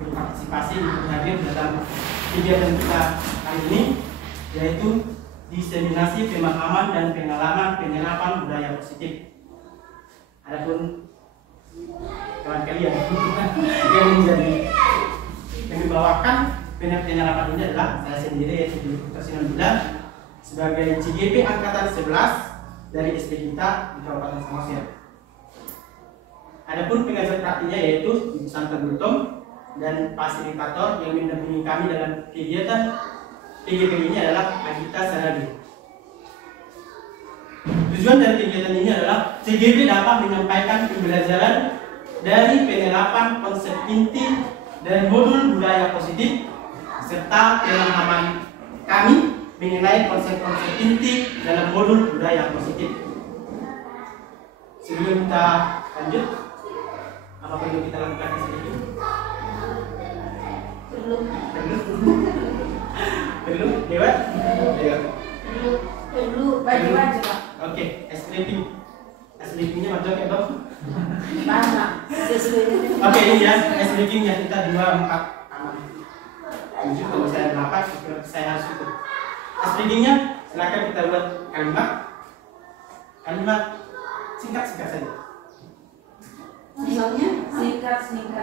berpartisipasi untuk hadir dalam kegiatan kita kali ini, yaitu diseminasi pemahaman dan pengalaman penyerapan budaya positif. Adapun kawan kalian yang menjadi yang dibawakan penyerapan ini adalah saya sendiri, yaitu Dr. Sinambila, sebagai CGP Angkatan 11 dari SD kita di Kabupaten Samosir. Adapun pengajar praktiknya yaitu Ibu Santa Gultom, dan fasilitator yang mendampingi kami dalam kegiatan PGP ini adalah Agita Saragi. Tujuan dari kegiatan ini adalah CGP dapat menyampaikan pembelajaran dari penerapan konsep inti dan modul budaya positif serta pemahaman kami mengenai konsep-konsep inti dalam modul budaya positif. Sebelum kita lanjut, apa perlu kita lakukan di sini? Perlu lewat? Perlu baju aja Pak. Oke, SLP-nya macam apa? Banyak. Oke, ini ya SLP-nya kita 2, 4, 7, kalau saya 8, saya harus ikut. SLP-nya silakan kita buat kalimat singkat saja. Misalnya singkat saja.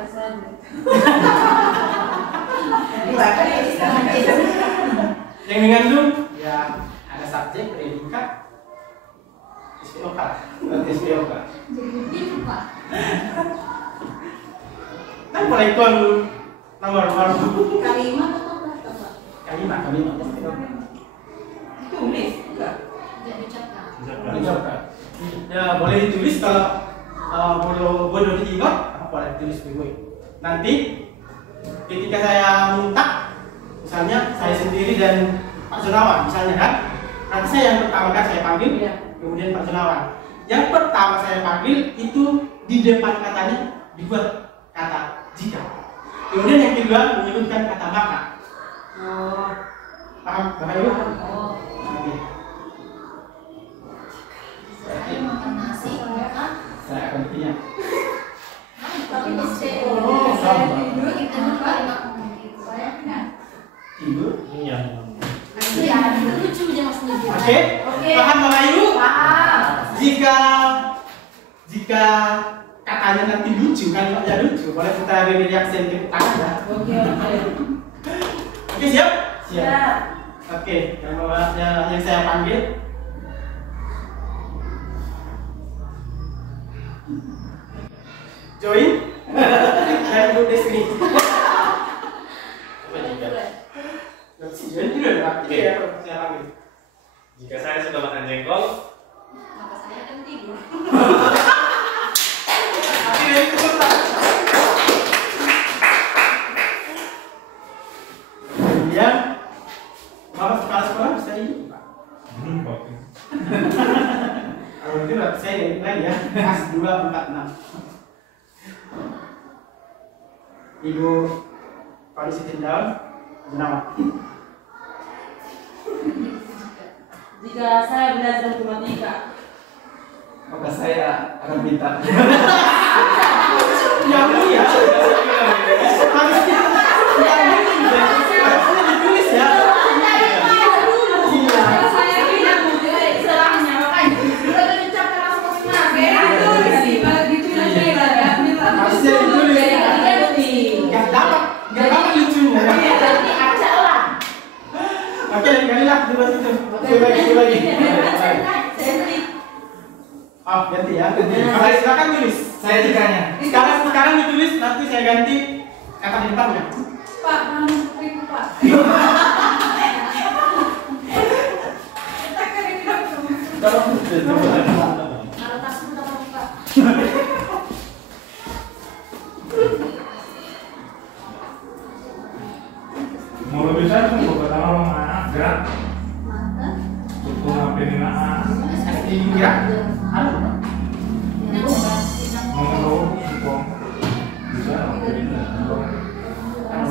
Yang mengandung ya ada subjek, predikat, SPOK. jadi Pak. Kan mulai tuan nomor Kalimat atau kata Pak? kalimat SPOK. Tulis enggak? Jadi ucapkan. Ucapkan. Ya boleh ditulis kalau boleh diingat, boleh ditulis gue. Nanti ketika saya minta, misalnya saya sendiri dan Pak Junawan, misalnya kan, nanti saya yang pertama kan saya panggil, kemudian Pak Junawan. Yang pertama saya panggil itu di depan katanya dibuat kata jika. Kemudian yang kedua menyebutkan kata maka. Paham Bapak Ibu? Oke. Saya makan nasi, makan. Saya akan bertanya. Tapi mesti sama. tidur kita lupa saya kan. Tidur. Iya. Ya, lucu aja Mas Nujul. Oke. Paham Bapak Ibu? Paham. Jika katanya nanti lucu kan, ya lucu, boleh kita beri reaksi yang tepuk tangan ya. Oke, siap? Oke, yang saya panggil join dan Bu Desni. Coba jika Si join juga ada Oke. ya, saya panggil. jika saya sudah makan jengkol, Maka saya akan tidur. Kemudian Bapak kepala sekolah bisa ini Pak. Kalau itu saya ini lagi ya, kelas 2, 4, 6. Ibu kondisi down, Gunawan. Jika saya belajar matematika, Maka saya akan pintar. Ya mulia. Harusnya ditulis ya. Iya. saya bilang serangnya makanya udah diucapkan langsung ke mana? Gitu ya. Harusnya ditulis. Gak dapat lucunya. Jadi aja lah. Oke, kali lah dua situ. Coba lagi. Oh, ganti ya. Oke, silakan tulis. saya jikanya. Sekarang ditulis, nanti saya ganti kata di depannya. Pak, kamu ribu Pak. Kalau tas udah buka. Mau lebih saya tuh pertama orang anak gerak, Maka untuk ngapain anak, SD kira? Ada Pak? ngomong singkong, bisa.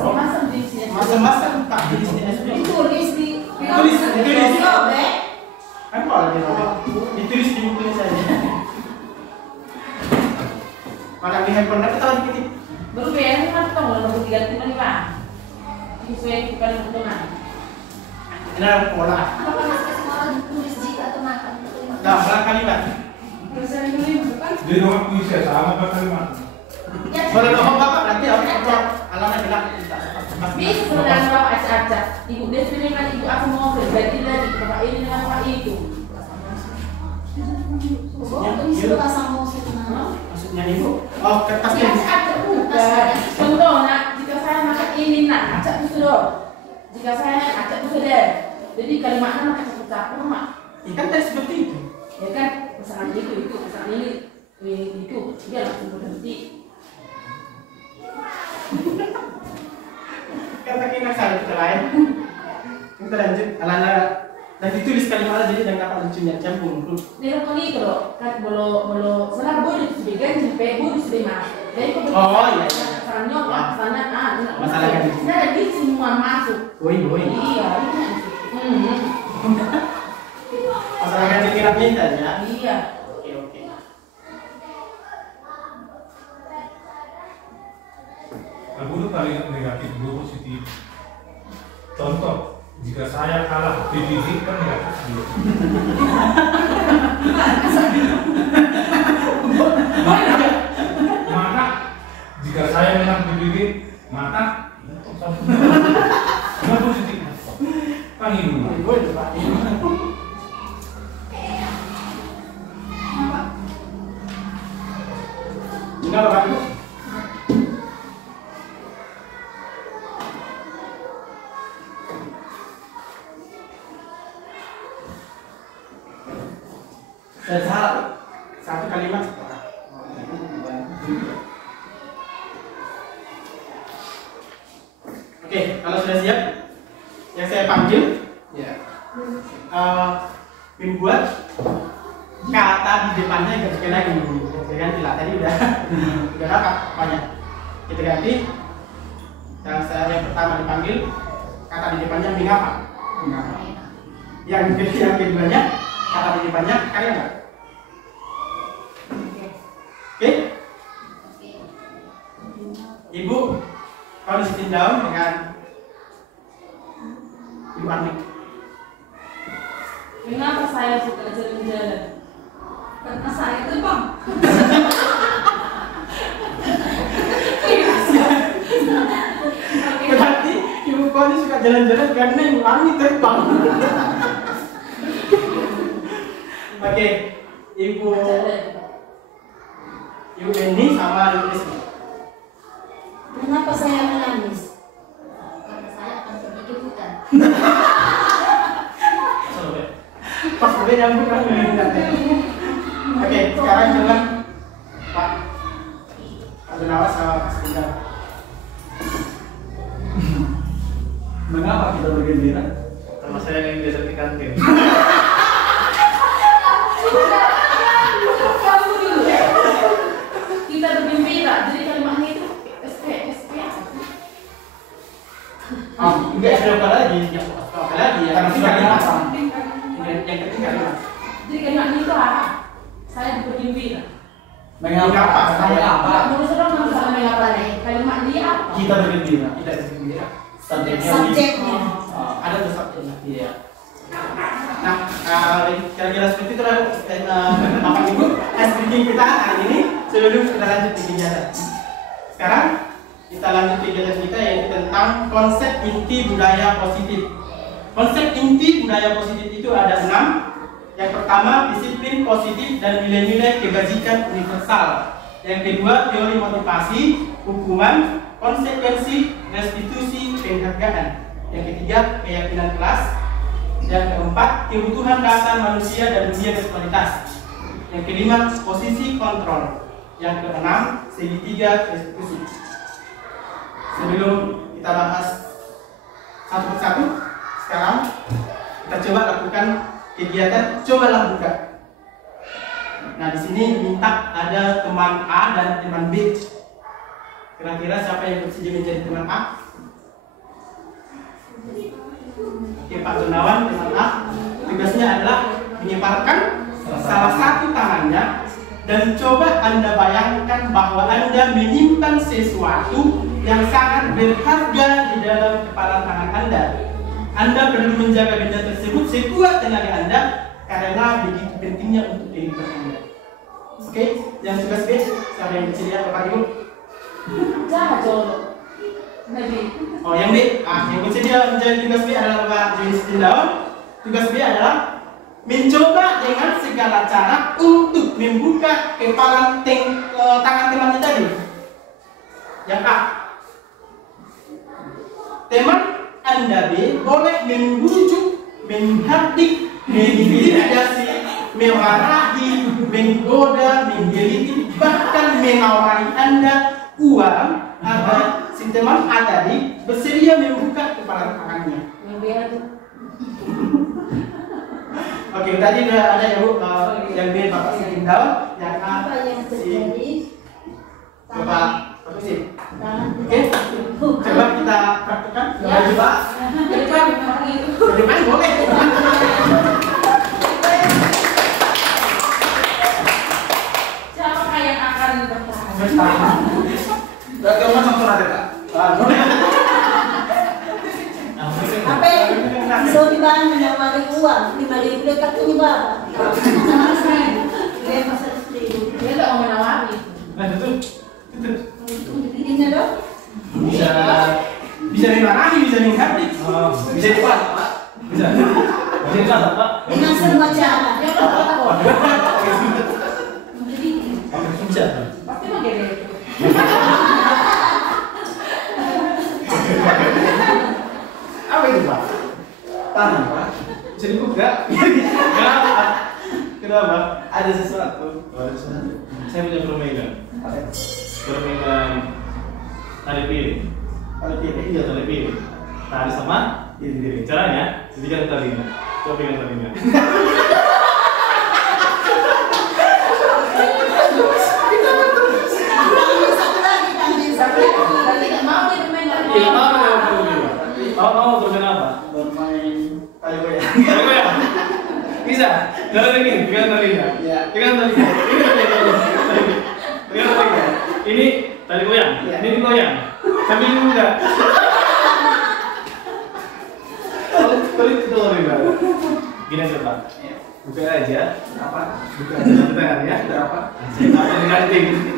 Masam di sini. Masa-masa tak di sini SD. ditulis di Ditulis. robek. Kan kalau di robek, ditulis di buku saja. Mana di handphone kita tahu dikit. Baru bayar kan tahu kalau 3 diganti mana? Sesuai kalimat teman. Ini adalah pola. Apa masing-masing orang tulis jika atau makan? Gambar kalimat. Tulisan ini bukan? Di nomor puisi sama apa kalimat? Ya, Boleh bohong bapak nanti harus keluar alamat bilang tidak seperti Bisa sebenarnya bapak acak-acak. Ibu dia dengan ibu aku mau berganti lagi bapak ini dengan bapak itu. ini sudah pasang musik. maksudnya ibu. Oh kertasnya. Ya acak bukan. Contoh nak, jika saya makan ini nak acak itu sudah. Jika saya acak itu sudah. Jadi kalimatnya nak acak-acak mak. Ikan tadi seperti itu. Ya kan pasangan itu pasangan ini itu dia langsung berhenti. Kata kita salah kita lain. Kita lanjut. Alana dan ditulis kalimat jadi dan kapal lucunya campur. Dia kan itu loh kan bolo salah boleh sebagian sampai boleh sudah jadi Oh, iya. caranya sana Masalah kan itu. nah jadi semua masuk. Woi. Iya itu Masalah ganti piramida ya. iya. Oke. Aku tuh paling negatif, gue positif. Contoh, jika saya kalah PBB kan negatif dulu. Maka jika saya menang PBB, maka itu positif. Panggil dulu. Woi, Pak. Enggak Bapak Ibu. Dan satu kalimat. Oke, kalau sudah siap, yang saya panggil, ya, membuat kata di depannya ganti lagi, ganti lah. Tadi udah dapat banyak. Kita ganti. Yang pertama dipanggil, kata di depannya mengapa? Yang keduanya kata di depannya kalian nggak? Oke? Ibu, kalau di sitting down dengan Ibu Ani. Kenapa saya suka jalan-jalan? Karena saya itu bang. Berarti Ibu Koni suka jalan-jalan karena Ibu Ani terbang. Oke, Ibu Eni sama Ibu Rizky. Kenapa saya menangis? Karena saya akan pergi ke hutan. Pas udah nyambung kan Oke, sekarang coba Pak Gunawan sama Pak Sekundar. Mengapa kita bergembira? Sama saya yang biasa di kantin. Kamu dulu. Kita bergembira. Jadi kalimatnya itu SP. Oh, enggak apa lagi, apa lagi ya? Karena sudah apa? Yang ketiga lima. Jadi kalimatnya itu apa? Saya bergembira. Mengapa? Saya apa? Menurut saudara masalah mengapa nih? Kalimat dia apa? Kita bergembira, tidak bergembira. Subjeknya. Ada tuh subjeknya. Iya. Nah, kira-kira seperti itu lah Bapak Ibu. Speaking kita hari ini sebelum kita lanjut ke kegiatan. Sekarang kita lanjut kegiatan kita yaitu tentang konsep inti budaya positif. Konsep inti budaya positif itu ada 6. Yang pertama, disiplin positif dan nilai-nilai kebajikan universal. Yang kedua, teori motivasi, hukuman, konsekuensi, restitusi, penghargaan. Yang ketiga, keyakinan kelas. Yang keempat, kebutuhan dasar manusia dan dunia berkualitas. Yang kelima, posisi kontrol. Yang keenam, segitiga restitusi. Sebelum kita bahas satu persatu, sekarang kita coba lakukan kegiatan cobalah buka. Nah, di sini minta ada teman A dan teman B. Kira-kira siapa yang bersedia menjadi teman A? Oke, Pak Gunawan, teman A. Tugasnya adalah menyebarkan salah satu tangannya dan coba Anda bayangkan bahwa Anda menyimpan sesuatu yang sangat berharga di dalam kepala tangan Anda. Anda perlu menjaga benda tersebut sekuat tenaga Anda karena begitu pentingnya untuk kehidupan Anda. Oke, yang tugas B, siapa yang bersedia, Bapak Ibu? Jangan jodoh. Nabi. Oh, yang B, yang bersedia menjadi tugas B adalah Bapak Joyce Tindaon. Tugas B adalah mencoba dengan segala cara untuk membuka kepalan tangan temannya tadi. Yang A, teman Anda B boleh membujuk, menghardik, mengintimidasi, memarahi, menggoda, menggelitik, bahkan menawari Anda uang agar si teman A tadi bersedia membuka kepala tangannya. Oke, tadi sudah ada ya Bu, yang B Bapak Sindal, yang A Apa yang terjadi? Bapak Sip. Oke. Coba kita praktekkan. Ya. Coba. Ke depan memang itu. Ke depan boleh. Siapa yang akan bertahan? Bertahan. Berarti kamu sama ada Kak. Boleh. Apa yang so tiba menawari uang 5.000 dekat ini Bapak? Dia pasal seribu. Dia tidak mau menawari. Nah, itu. Ini dong. Bisa dimarahi, bisa menghardik, bisa dibuat, Pak. Bisa dibuat, Pak. Dengan semua cara. Dia tidak tahu. Bisa. Pasti mau gede. Apa itu, Pak? Tangan, Pak. Bisa dibuka. Kenapa? Kenapa? Ada sesuatu. Saya punya permainan. Permainan tali piring. Kalau tidak, Iya, tali piring. Tali sama piring. Caranya, jadikan talinya. Coba pegang talinya. Satu lagi, satu lagi. Tapi tidak mau dia bermain lagi. Iya, mau bermain apa? bermain tali goyang. Tali goyang. Bisa. Caranya gini, pegang talinya. Iya. Pegang talinya. Pegang talinya. Ini tali goyang. Iya. Ini goyang. Sambil juga. Kalau itu talinya. Gini aja, Pak. Buka aja. Apa? Buka aja tangan ya. Berapa? Saya akan ganting.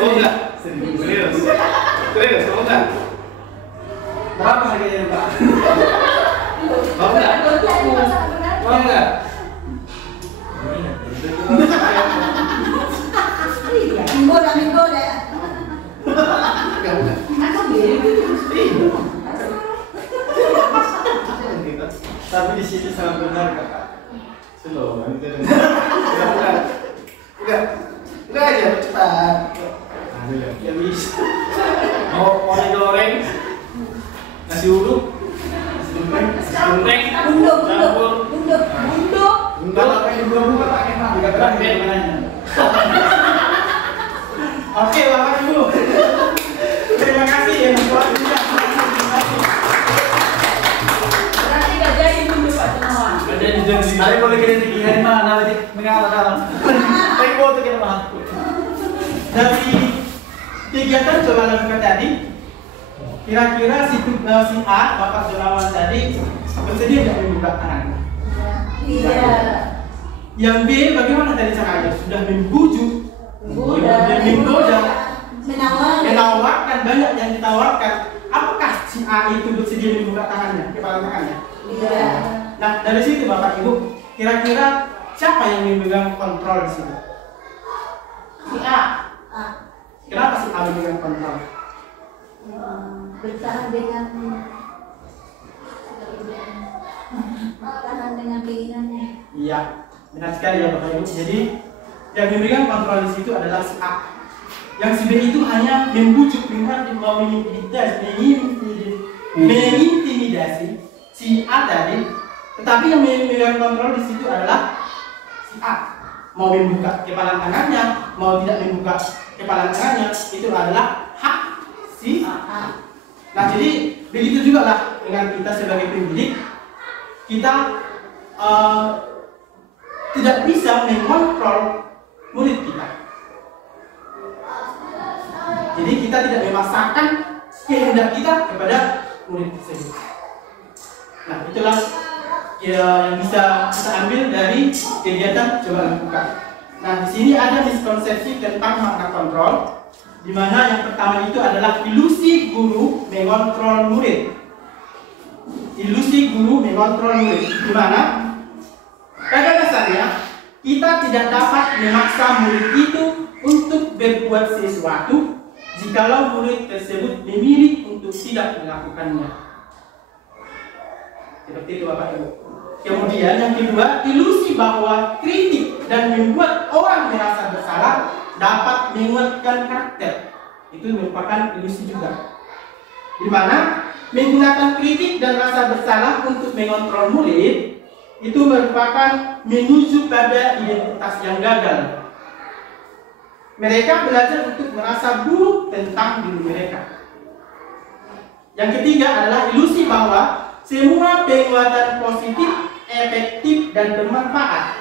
Oh enggak? Serius. Serius, oh enggak? Berapa harganya, Pak? Oh enggak? Oh enggak? Menggoda, menggoda. Enggak, bukan. Aku gede. Tapi di sini sangat benar, Kakak. Slow, nanti Enggak aja, cepat. ada ya. Ya bisa. Mau digoreng, nasi uduk, genteng, Bunduk, campur, bunduk, bunduk. Kalau pengen buka pakai apa? Juga berani gimana? Oke, Bapak Ibu. Terima kasih ya, Bapak Ibu. Berarti gak jadi dulu Pak Cenawan. ada di janji. Ada boleh kritik hari mana? Mengalah. Tapi mau tuh kita dari kegiatan coba lakukan tadi, kira-kira si A, Bapak Junawan tadi bersedia tidak membuka tangan? Iya. Yang B, bagaimana tadi caranya? Sudah membujuk, menggoda, menawarkan, banyak yang ditawarkan. Apakah si A itu bersedia membuka tangannya, kepala tangannya? Iya. Nah, dari situ Bapak Ibu, kira-kira siapa yang memegang kontrol di situ? Si A. Kenapa si A memegang kontrol? Bertahan dengan keinginannya. Iya, benar sekali ya Bapak Ibu. Jadi yang memegang kontrol di situ adalah si A. Yang si B itu hanya membujuk, mengintimidasi si A tadi. Tetapi yang memegang kontrol di situ adalah si A. Mau membuka kepala tangannya, mau tidak membuka kepala tangannya, itu adalah hak si A. Nah, jadi begitu juga lah dengan kita sebagai pendidik, kita tidak bisa mengontrol murid kita. Jadi kita tidak memaksakan kehendak kita kepada murid tersebut. Nah, itulah yang bisa kita ambil dari kegiatan coba lakukan. Nah, di sini ada miskonsepsi tentang makna kontrol, di mana yang pertama itu adalah ilusi guru mengontrol murid. Ilusi guru mengontrol murid, di mana pada dasarnya kita tidak dapat memaksa murid itu untuk berbuat sesuatu jikalau murid tersebut memilih untuk tidak melakukannya. Seperti itu Bapak Ibu. Kemudian yang kedua, ilusi bahwa kritik dan membuat orang merasa bersalah dapat menguatkan karakter. Itu merupakan ilusi juga. Di mana menggunakan kritik dan rasa bersalah untuk mengontrol murid itu merupakan menuju pada identitas yang gagal. Mereka belajar untuk merasa buruk tentang diri mereka. Yang ketiga adalah ilusi bahwa semua penguatan positif, efektif, dan bermanfaat.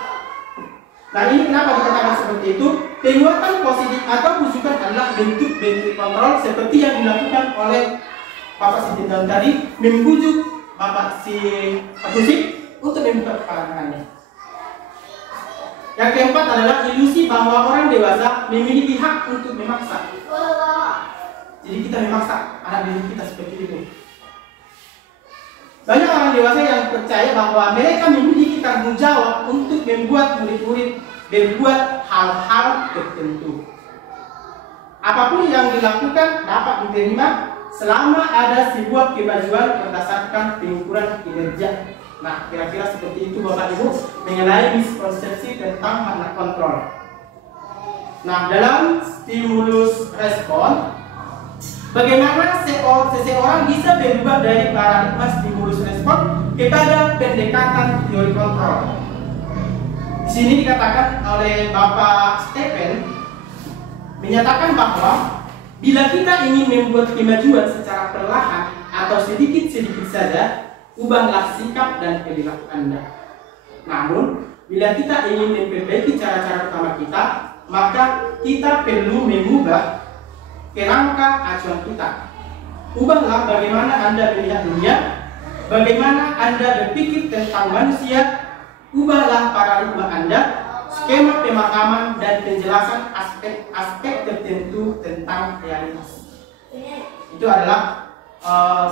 Nah, ini kenapa dikatakan seperti itu? Penguatan positif atau rujukan adalah bentuk-bentuk kontrol seperti yang dilakukan oleh Bapak Sintian tadi, membujuk Bapak si Akusik untuk membuka kepala-kepalanya. Yang keempat adalah ilusi bahwa orang dewasa memiliki hak untuk memaksa. Jadi kita memaksa anak didik kita seperti itu. Banyak orang dewasa yang percaya bahwa mereka memiliki tanggung jawab untuk membuat murid-murid berbuat hal-hal tertentu. Apapun yang dilakukan dapat diterima selama ada sebuah kemajuan berdasarkan pengukuran kinerja. Nah, kira-kira seperti itu Bapak Ibu mengenai miskonsepsi tentang makna kontrol. Nah, dalam stimulus respon, bagaimana seseorang bisa berubah dari paradigma stimulus respon kepada pendekatan teori kontrol. Di sini dikatakan oleh Bapak Stephen menyatakan bahwa bila kita ingin membuat kemajuan secara perlahan atau sedikit-sedikit saja, ubahlah sikap dan perilaku Anda. Namun, bila kita ingin memperbaiki cara-cara utama kita, maka kita perlu mengubah kerangka acuan kita. Ubahlah bagaimana Anda melihat dunia, bagaimana Anda berpikir tentang manusia, ubahlah paradigma Anda, skema pemahaman dan penjelasan aspek-aspek tertentu tentang realitas. Itu adalah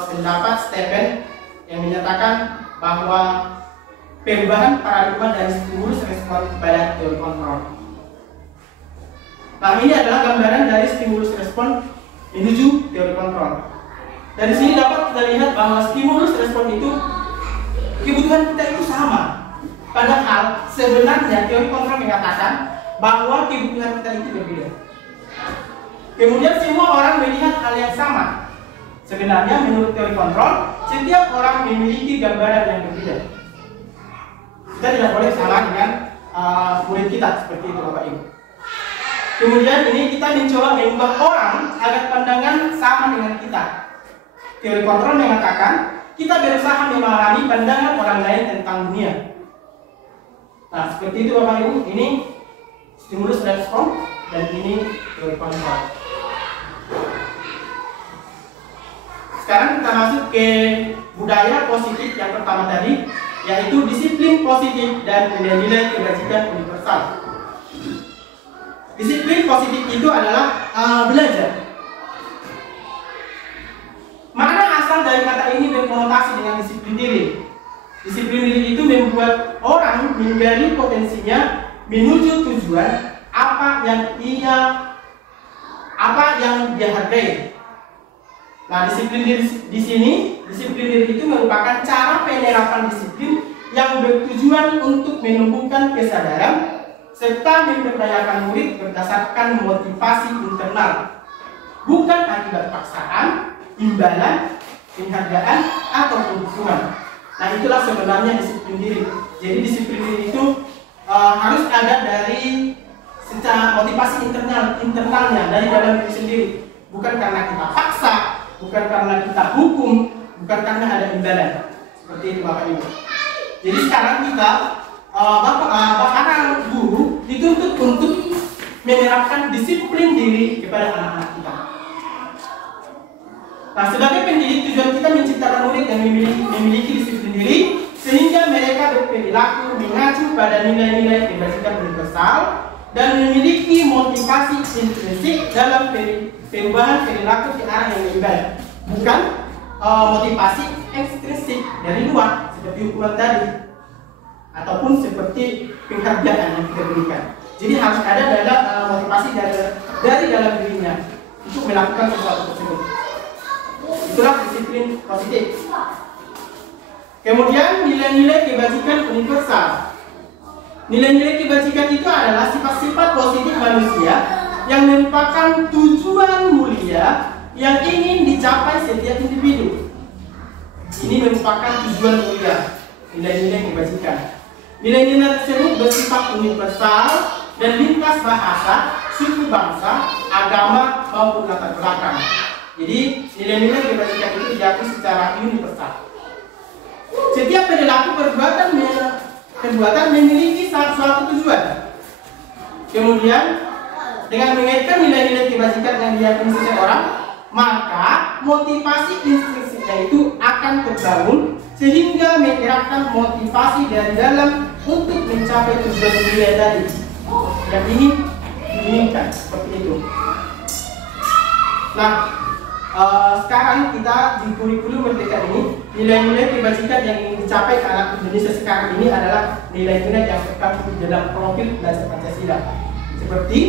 pendapat Stephen yang menyatakan bahwa perubahan paradigma dari stimulus respon kepada teori kontrol. Nah, ini adalah gambaran dari stimulus respon menuju teori kontrol. Dari sini dapat kita lihat bahwa stimulus respon itu kebutuhan kita itu sama. Padahal sebenarnya teori kontrol mengatakan bahwa kebutuhan kita itu berbeda. Kemudian semua orang melihat hal yang sama. Sebenarnya menurut teori kontrol, setiap orang memiliki gambaran yang berbeda. Kita tidak boleh sama dengan murid kita seperti itu Bapak Ibu. Kemudian ini kita mencoba mengubah orang agar pandangan sama dengan kita. Teori kontrol mengatakan kita berusaha memahami pandangan orang lain tentang dunia. Nah, seperti itu Bapak Ibu, ini stimulus respon dan ini teori kontrol. Sekarang kita masuk ke budaya positif yang pertama tadi, yaitu disiplin positif dan nilai-nilai kebajikan universal. Disiplin positif itu adalah belajar. Makna asal dari kata ini berkonotasi dengan disiplin diri. Disiplin diri itu membuat orang menggali potensinya menuju tujuan apa yang dia hargai. Nah, disiplin diri di sini, disiplin diri itu merupakan cara penerapan disiplin yang bertujuan untuk menumbuhkan kesadaran serta memberdayakan murid berdasarkan motivasi internal, bukan akibat paksaan, imbalan, penghargaan, atau dukungan. Nah, itulah sebenarnya disiplin diri. Jadi disiplin diri itu harus ada dari secara motivasi internalnya dari dalam diri sendiri, bukan karena kita paksa, bukan karena kita hukum, bukan karena ada imbalan. Seperti itu Bapak Ibu. Jadi sekarang kita anak guru dituntut untuk menerapkan disiplin diri kepada anak-anak kita. Nah, sebagai pendidik tujuan kita menciptakan murid yang memiliki disiplin diri sehingga mereka berperilaku mengacu pada nilai-nilai kebajikan universal dan memiliki motivasi intrinsik dalam perubahan perilaku ke arah yang lebih baik, bukan motivasi ekstrinsik dari luar seperti hukuman tadi ataupun seperti penghargaan yang kita berikan. Jadi harus ada dalam motivasi dari dalam dirinya untuk melakukan sesuatu tersebut. Itulah disiplin positif. Kemudian nilai-nilai kebajikan universal. Nilai-nilai kebajikan itu adalah sifat-sifat positif manusia yang merupakan tujuan mulia yang ingin dicapai setiap individu. Ini merupakan tujuan mulia, nilai-nilai kebajikan. Nilai-nilai tersebut bersifat universal dan lintas bahasa, suku bangsa, agama maupun latar belakang. Jadi nilai-nilai kebajikan itu diakui secara universal. Setiap perilaku perbuatan memiliki suatu tujuan. Kemudian dengan mengaitkan nilai-nilai kebajikan yang diyakini seseorang, maka motivasi intrinsik itu akan terbangun sehingga menggerakkan motivasi dari dalam untuk mencapai tujuan mulia tadi yang ingin diinginkan, seperti itu. Nah, sekarang kita di kurikulum Merdeka ini, nilai-nilai kebajikan yang ingin dicapai ke anak Indonesia sekarang ini adalah nilai-nilai yang terkandung di dalam profil belajar Pancasila, seperti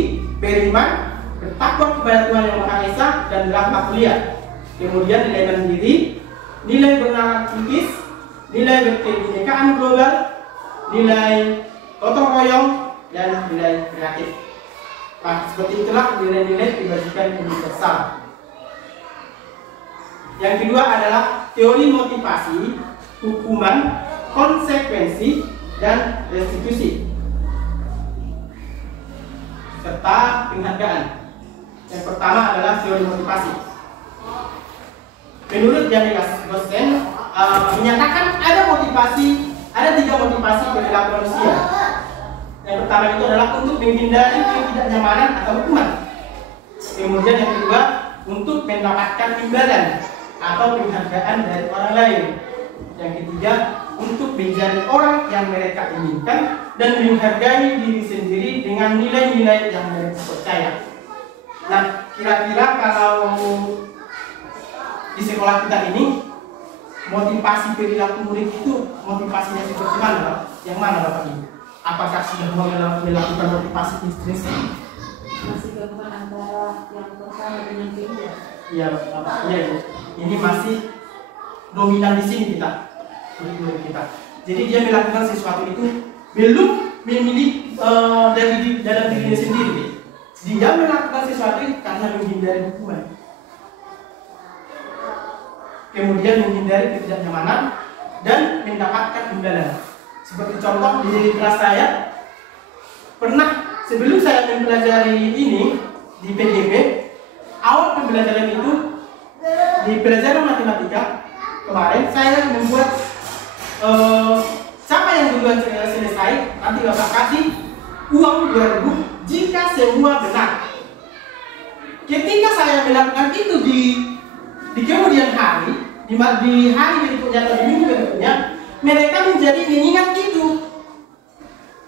beriman, bertakwa kepada Tuhan Yang Maha Esa, dan berakhlak mulia. Kemudian nilai mandiri, nilai bernalar kritis, nilai berkebinekaan global, nilai gotong royong, dan nilai kreatif. Nah, seperti itulah nilai-nilai kebajikan universal. Yang kedua adalah teori motivasi, hukuman, konsekuensi, dan restitusi, serta penghargaan. Yang pertama adalah teori motivasi. Menurut Janelas dosen menyatakan ada tiga motivasi perilaku manusia. Yang pertama itu adalah untuk menghindari ketidaknyamanan atau hukuman. Kemudian yang kedua untuk mendapatkan imbalan atau penghargaan dari orang lain. Yang ketiga untuk menjadi orang yang mereka inginkan dan menghargai diri sendiri dengan nilai-nilai yang mereka percaya. Nah, kira-kira kalau di sekolah kita ini motivasi perilaku murid itu motivasinya seperti mana, Pak? Yang mana, Bapak Ibu? Apakah sudah melakukan motivasi intrinsik? Masih gabungan antara yang pertama dengan kedua. Iya, Bapak. Iya, Ibu. Ini masih dominan di sini kita. Jadi dia melakukan sesuatu itu belum memilih dari dalam dirinya sendiri. Dia melakukan sesuatu itu karena menghindari hukuman. Kemudian menghindari ketidaknyamanan dan mendapatkan imbalan. Seperti contoh di kelas saya, pernah sebelum saya mempelajari ini di PDB, awal pembelajaran itu di pelajaran matematika kemarin saya membuat siapa yang duluan selesai nanti Bapak kasih uang 2.000 jika semua benar. Ketika saya melakukan itu di kemudian hari, di hari berikutnya atau di minggu berikutnya, mereka menjadi mengingat itu.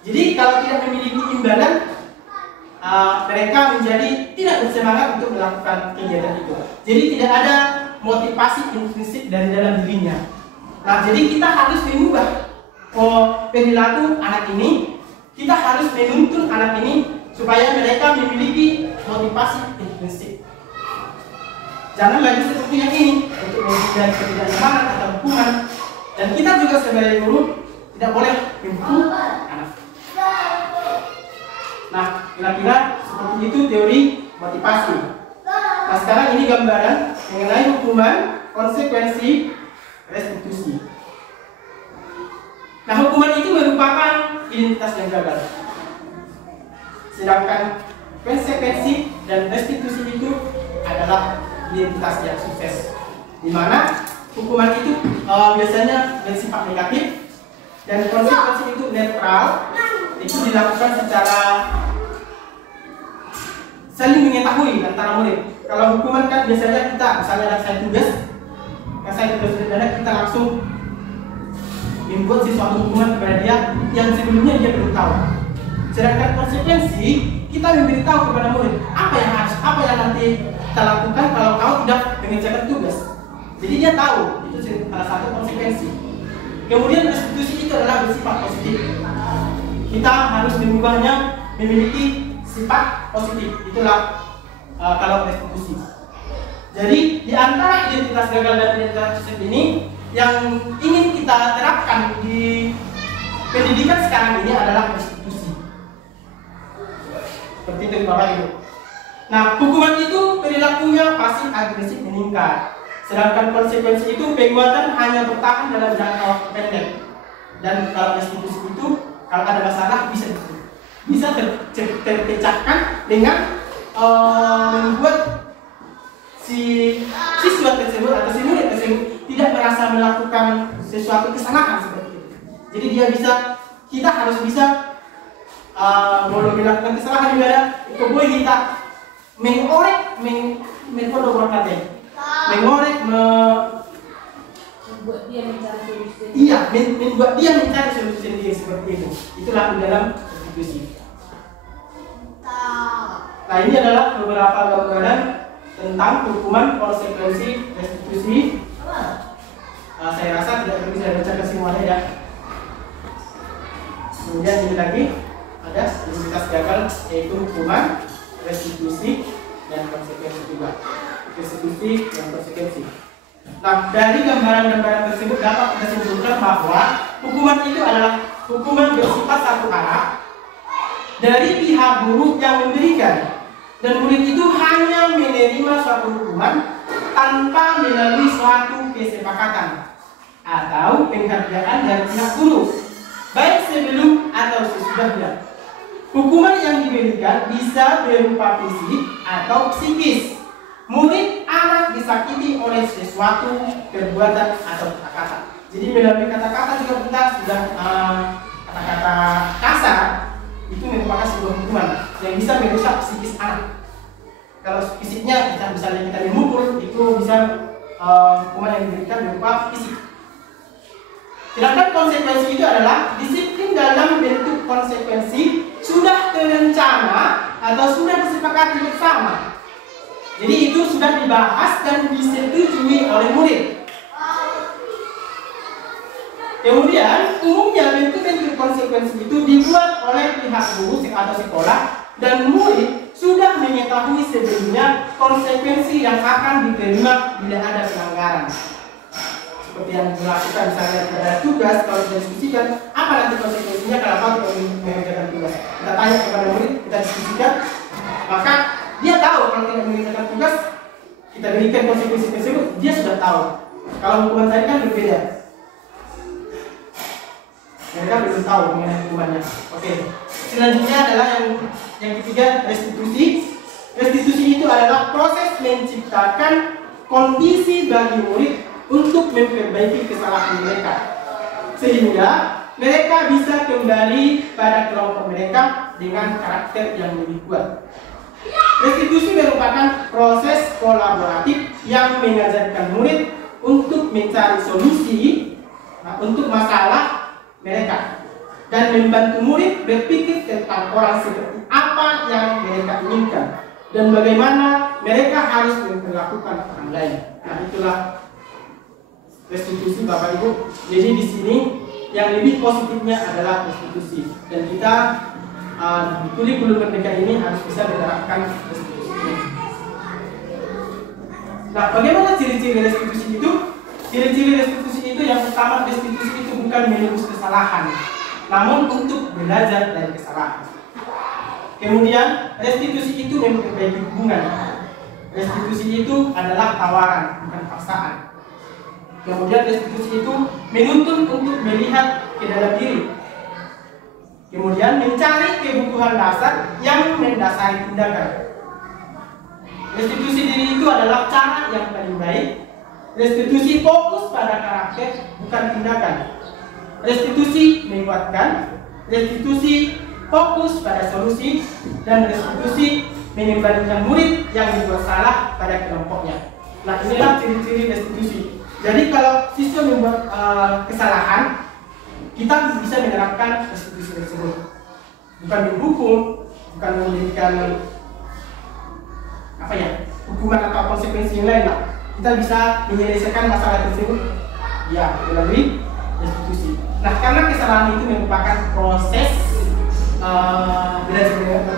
Jadi kalau tidak memiliki imbalan, mereka menjadi tidak bersemangat untuk melakukan kegiatan itu. Jadi tidak ada motivasi intrinsik dari dalam dirinya. Nah, jadi kita harus mengubah perilaku anak ini. Kita harus menuntun anak ini supaya mereka memiliki motivasi intrinsik. Jangan lagi seperti yang ini untuk menghindari ketidaknyamanan atau hukuman. Dan kita juga sebagai guru tidak boleh menghukum anak. Nah, kira-kira seperti itu teori motivasi. Nah, sekarang ini gambaran mengenai hukuman, konsekuensi, restitusi. Nah, hukuman itu merupakan identitas yang gagal. Sedangkan konsekuensi dan restitusi itu adalah identitas yang sukses. Di mana hukuman itu biasanya bersifat negatif dan konsekuensi itu netral. Itu dilakukan secara saling mengetahui antara murid. Kalau hukuman kan biasanya kita, misalnya ada saya tugas pidana, kita langsung membuat sesuatu hukuman kepada dia yang sebelumnya dia belum tahu. Sedangkan konsekuensi, kita memberitahu kepada murid apa yang nanti kita lakukan kalau kau tidak mengerjakan tugas. Jadi dia tahu, itu salah satu konsekuensi. Kemudian restitusi itu adalah bersifat positif. Kita harus mengubahnya memiliki sifat positif. Itulah kalau restitusi. Jadi di antara identitas gagal dan identitas sukses ini yang ingin kita terapkan di pendidikan sekarang ini adalah restitusi. Seperti itu Bapak Ibu. Nah, hukuman itu perilakunya pasif agresif meningkat. Sedangkan konsekuensi itu penguatan hanya bertahan dalam jangka waktu pendek. Dan kalau restitusi itu kalau ada masalah bisa terpecahkan dengan membuat si siswa tersebut atau si murid tersebut tidak merasa melakukan sesuatu kesalahan seperti itu. Jadi kita harus bisa boleh melakukan kesalahan juga ada boleh kita mengorek Membuat dia mencari solusi. Iya, membuat dia mencari solusi sendiri seperti itu. Itulah di dalam restitusi. Nah, ini adalah beberapa gambaran tentang hukuman konsekuensi restitusi. Saya rasa tidak perlu saya bacakan semuanya ya. Kemudian ini lagi ada identitas gagal, yaitu hukuman, restitusi, dan konsekuensi juga. Restitusi dan konsekuensi. Nah, dari gambaran-gambaran tersebut dapat kita simpulkan bahwa hukuman itu adalah hukuman bersifat satu arah dari pihak guru yang memberikan, dan murid itu hanya menerima suatu hukuman tanpa melalui suatu kesepakatan atau penghargaan dari pihak guru, baik sebelum atau sesudahnya. Hukuman yang diberikan bisa berupa fisik atau psikis. Murid anak disakiti oleh sesuatu perbuatan atau kata-kata. Jadi melalui kata-kata juga kita sudah kata-kata kasar itu merupakan sebuah hukuman yang bisa merusak psikis anak. Kalau fisiknya misalnya kita memukul, itu bisa hukuman yang diberikan berupa fisik. Sedangkan konsekuensi itu adalah disiplin dalam bentuk konsekuensi sudah terencana atau sudah disepakati bersama. Jadi itu sudah dibahas dan disetujui oleh murid. Kemudian umumnya bentuk-bentuk konsekuensi itu dibuat oleh pihak guru atau sekolah, dan murid sudah mengetahui sebelumnya konsekuensi yang akan diterima bila ada pelanggaran. Seperti yang dilakukan misalnya pada tugas, kalau kita diskusikan apa nanti konsekuensinya kalau kau tidak mengerjakan tugas. Kita tanya kepada murid, kita diskusikan, maka dia tahu kalau tidak mengerjakan tugas, kita berikan konsekuensi tersebut, dia sudah tahu. Kalau hukuman tadi kan berbeda. Mereka belum tahu mengenai hukumannya. Oke. Selanjutnya adalah yang ketiga, restitusi. Restitusi itu adalah proses menciptakan kondisi bagi murid untuk memperbaiki kesalahan mereka, sehingga mereka bisa kembali pada kelompok mereka dengan karakter yang lebih kuat. Restitusi merupakan proses kolaboratif yang mengajarkan murid untuk mencari solusi untuk masalah mereka dan membantu murid berpikir tentang orang seperti apa yang mereka inginkan dan bagaimana mereka harus memperlakukan orang lain. Nah, itulah restitusi Bapak Ibu. Jadi di sini yang lebih positifnya adalah restitusi, dan kita di kurikulum merdeka ini harus bisa menerapkan restitusi ini. Nah, bagaimana ciri-ciri restitusi itu? Ciri-ciri restitusi itu yang pertama, restitusi itu bukan menebus kesalahan, namun untuk belajar dari kesalahan. Kemudian restitusi itu memperbaiki hubungan. Restitusi itu adalah tawaran, bukan paksaan. Kemudian restitusi itu menuntun untuk melihat ke dalam diri. Kemudian mencari kebutuhan dasar yang mendasari tindakan. Restitusi diri itu adalah cara yang paling baik. Restitusi fokus pada karakter, bukan tindakan. Restitusi menguatkan. Restitusi fokus pada solusi. Dan restitusi mengembalikan murid yang dibuat salah pada kelompoknya. Nah, inilah ciri-ciri restitusi. Jadi kalau siswa membuat kesalahan, kita bisa menerapkan restitusi tersebut. Bukan dihukum, bukan memberikan hukuman atau konsekuensi yang lain. Kita bisa menyelesaikan masalah tersebut ya melalui restitusi. Nah, karena kesalahan itu merupakan proses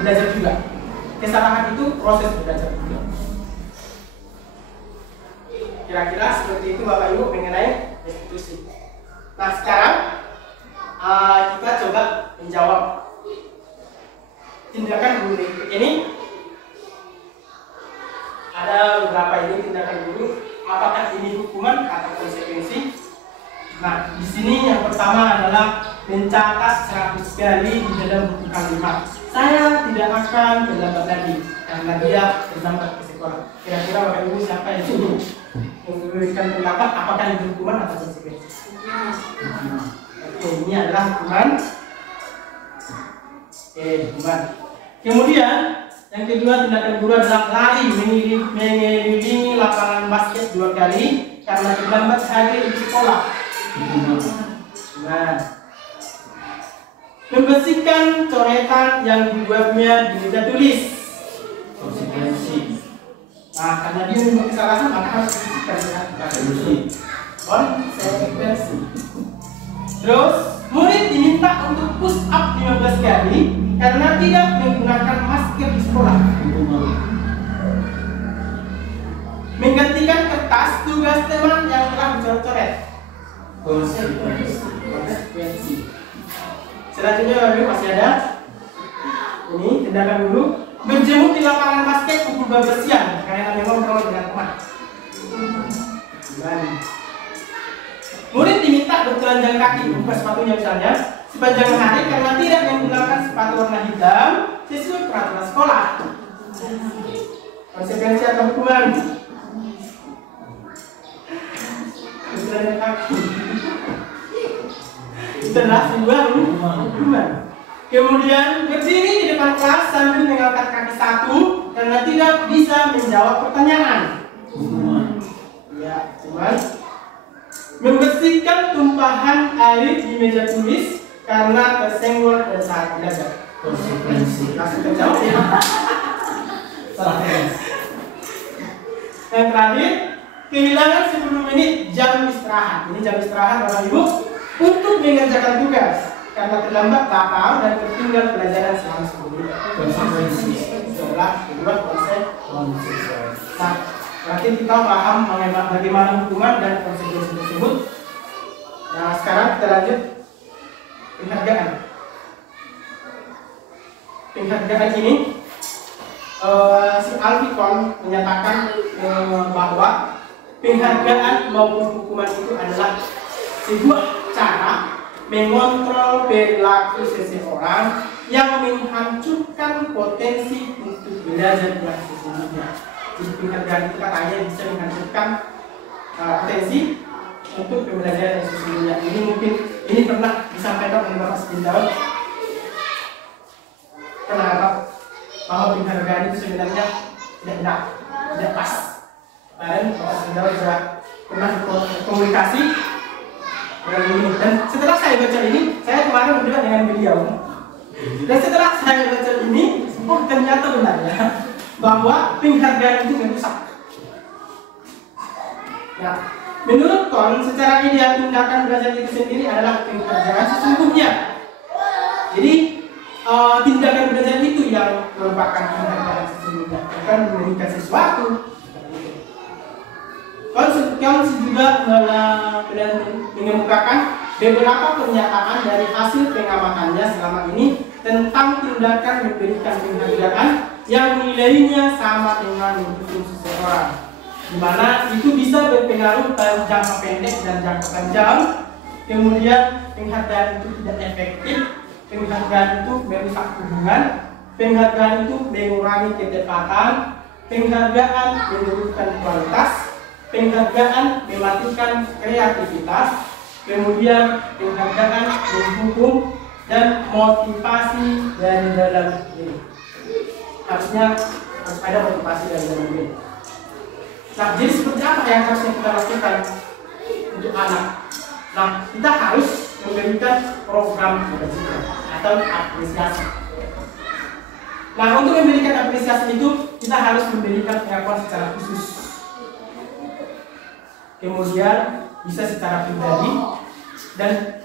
belajar juga. Kesalahan itu proses belajar juga. Kira-kira seperti itu Bapak Ibu mengenai restitusi. Nah, sekarang kita coba menjawab tindakan guru berikut ini. Ada beberapa ini tindakan guru. Apakah ini hukuman atau konsekuensi? Nah, di sini yang pertama adalah mencatat 100 kali di dalam buku kalimat. Saya tidak akan terlambat lagi karena dia terlambat ke sekolah. Kira-kira Bapak Ibu siapa yang sini memberikan pendapat apakah ini hukuman atau konsekuensi? Oke, ini adalah hukuman. Hukuman. Kemudian yang kedua tindakan guru adalah lari mengelilingi lapangan basket 2 kali karena terlambat hadir di sekolah. Nah, membersihkan coretan yang dibuatnya di meja tulis. Konsekuensi. Nah, karena dia membuat kesalahan maka harus dibersihkan. Konsekuensi. Terus, murid diminta untuk push up 15 kali karena tidak menggunakan masker di sekolah. Menggantikan kertas tugas teman yang telah dicoret-coret. Konsekuensi. Selanjutnya masih ada ini tindakan dulu berjemur di lapangan basket pukul 12 siang karena memang ngobrol dengan teman. Murid diminta bertelanjang kaki buka sepatunya misalnya sepanjang hari karena tidak menggunakan sepatu warna hitam sesuai peraturan sekolah. Konsekuensi atau hukuman? Bertelanjang kaki. Setelah sebuah hukuman. Kemudian berdiri di depan kelas sambil mengangkat kaki satu karena tidak bisa menjawab pertanyaan. Ya, cuman membersihkan tumpahan air di meja tulis karena tersenggol pada saat belajar. Konsekuensi. Langsung terjawab ya. Yang terakhir, kehilangan 10 menit jam istirahat. Ini jam istirahat Bapak Ibu untuk mengerjakan tugas karena terlambat datang dan tertinggal pelajaran selama 10 menit. Konsekuensi. Setelah kedua konsekuensi. Nah, berarti kita paham bagaimana hukuman dan konsekuensi tersebut. Nah, sekarang kita lanjut penghargaan. Penghargaan ini si Alfikon menyatakan bahwa penghargaan maupun hukuman itu adalah sebuah cara mengontrol perilaku seseorang yang menghancurkan potensi untuk belajar yang sesungguhnya. Jadi penghargaan itu katanya bisa menghancurkan potensi untuk pembelajaran yang sesungguhnya. Ini mungkin pernah disampaikan oleh Bapak Spindal. Kenapa? Bahwa penghargaan itu sebenarnya tidak benar, tidak pas. Kemarin Bapak Spindal sudah pernah berkomunikasi dengan ini. Dan setelah saya baca ini, saya kemarin berdebat dengan beliau. Dan setelah saya baca ini, ternyata benar ya, bahwa penghargaan itu merusak. Nah, menurut Kon, secara ideal tindakan belajar itu sendiri adalah penghargaan sesungguhnya. Jadi tindakan belajar itu yang merupakan penghargaan sesungguhnya, bukan memberikan sesuatu. Kon juga mengemukakan beberapa pernyataan dari hasil pengamatannya selama ini tentang tindakan memberikan penghargaan yang nilainya sama dengan menghukum seseorang, di mana itu bisa berpengaruh pada jangka pendek dan jangka panjang. Kemudian penghargaan itu tidak efektif, penghargaan itu merusak hubungan, penghargaan itu mengurangi ketepatan, penghargaan menurunkan kualitas, penghargaan mematikan kreativitas, kemudian penghargaan menghukum dan motivasi dari dalam diri. Harusnya ada motivasi dari murid. Nah, jadi seperti apa yang harusnya kita lakukan untuk anak? Nah, kita harus memberikan program kebajikan atau apresiasi. Nah, untuk memberikan apresiasi itu kita harus memberikan pengakuan secara khusus. Kemudian bisa secara pribadi, dan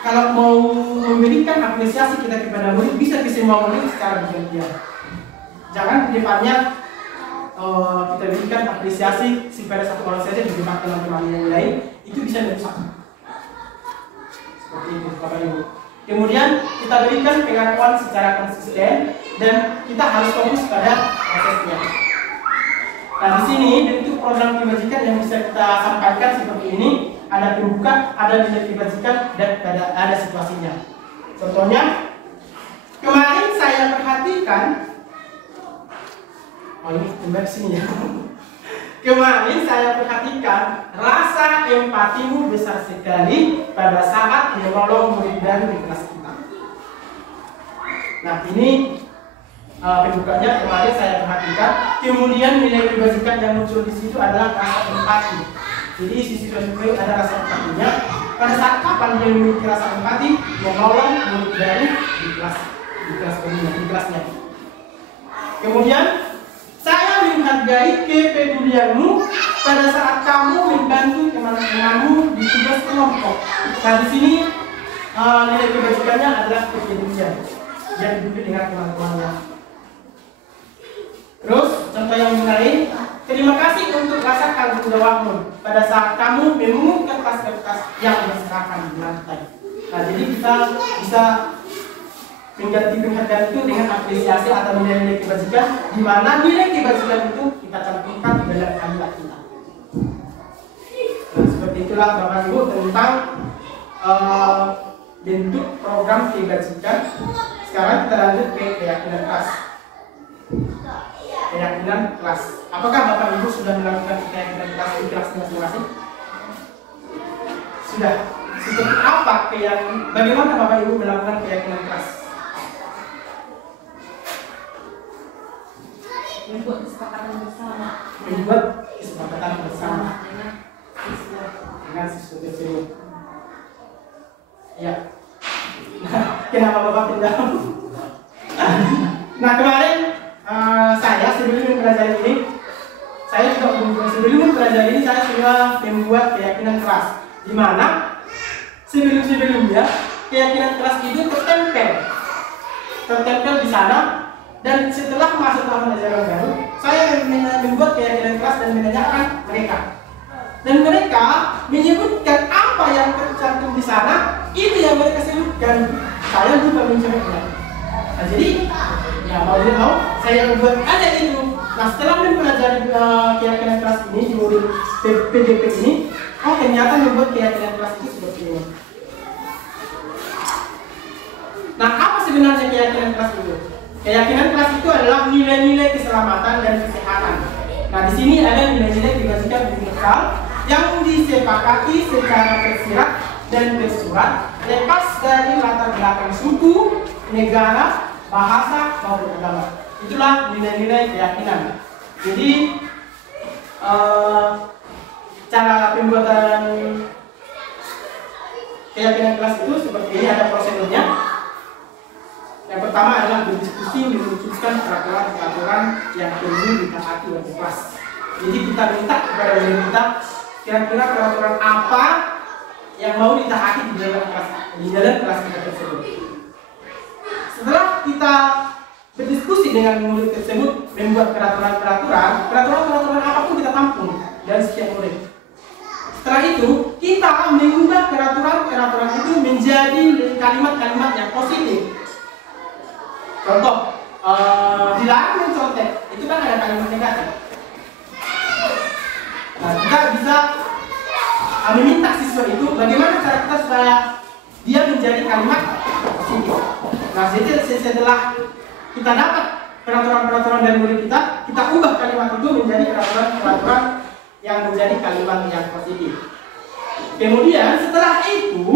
kalau mau memberikan apresiasi kita kepada murid bisa ke semua murid secara bergantian. Jangan di depannya kita berikan apresiasi kepada satu orang saja di depan teman-teman yang lain, itu bisa merusak. Seperti itu, Bapak Ibu. Kemudian kita berikan pengakuan secara konsisten dan kita harus fokus pada prosesnya. Nah, di sini bentuk program kebajikan yang bisa kita sampaikan seperti ini, ada pembuka, ada nilai kebajikan, dan ada situasinya. Contohnya, kemarin saya perhatikan, ini kembali sini ya. Kemarin saya perhatikan rasa empatimu besar sekali pada saat menolong murid baru di kelas kita. Nah, ini pembukanya kemarin saya perhatikan. Kemudian nilai kebajikan yang muncul di situ adalah rasa empati. Jadi sisi itu ada rasa empatinya. Pada saat kapan dia memiliki rasa empati, menolong murid baru di kelasnya. Kemudian saya menghargai kepedulianmu pada saat kamu membantu teman-temanmu di tugas kelompok. Nah, di sini nilai kebajikannya adalah kepedulian. Dia duduk dengan teman-temannya. Terus contoh yang lain, terima kasih untuk rasa tanggung jawabmu pada saat kamu memungut kertas-kertas yang berserakan di lantai. Nah, jadi kita bisa mengganti penghargaan itu dengan apresiasi atau nilai-nilai kebajikan, di mana nilai kebajikan itu kita cantumkan di dalam kalimat kita. Nah, seperti itulah Bapak Ibu tentang bentuk program kebajikan. Sekarang kita lanjut ke keyakinan kelas. Keyakinan kelas. Apakah Bapak Ibu sudah melakukan keyakinan kelas di kelas masing-masing? Sudah. Seperti apa bagaimana Bapak Ibu melakukan keyakinan kelas? Membuat kesepakatan bersama. Membuat kesepakatan bersama dengan siswa tersebut. Ya. Kenapa Bapak pindah? Nah, kemarin saya sebelum mempelajari ini, saya sudah membuat keyakinan kelas, di mana sebelumnya keyakinan kelas itu tertempel di sana. Dan setelah masuk tahun ajaran baru, saya membuat keyakinan kelas dan menanyakan mereka. Dan mereka menyebutkan apa yang tercantum di sana, itu yang mereka sebutkan. Saya juga mencoba. Nah, jadi, ya mau saya membuat ada itu. Nah, setelah mempelajari keyakinan kelas ini di modul PDP ini, ternyata membuat keyakinan kelas itu seperti ini. Nah, apa sebenarnya keyakinan kelas itu? Keyakinan kelas itu adalah nilai-nilai keselamatan dan kesehatan. Nah, di sini ada nilai-nilai kebajikan universal yang disepakati secara tersirat dan tersurat, lepas dari latar belakang suku, negara, bahasa maupun agama. Itulah nilai-nilai keyakinan. Jadi cara pembuatan keyakinan kelas itu seperti ini, ada prosedurnya. Yang pertama adalah berdiskusi memunculkan peraturan-peraturan yang perlu ditaati oleh kelas. Jadi kita minta kepada murid kita, kira-kira peraturan apa yang mau ditaati di dalam kelas kita tersebut. Setelah kita berdiskusi dengan murid tersebut, membuat peraturan apapun kita tampung dari setiap murid. Setelah itu, kita mengubah peraturan itu menjadi kalimat-kalimat yang positif. Contoh, dilarang mencontek, itu kan ada kalimat negatif. Nah, kita bisa meminta siswa itu bagaimana cara kita supaya dia menjadi kalimat positif. Nah, jadi setelah kita dapat peraturan-peraturan dari murid kita ubah kalimat itu menjadi peraturan-peraturan yang menjadi kalimat yang positif. Kemudian setelah itu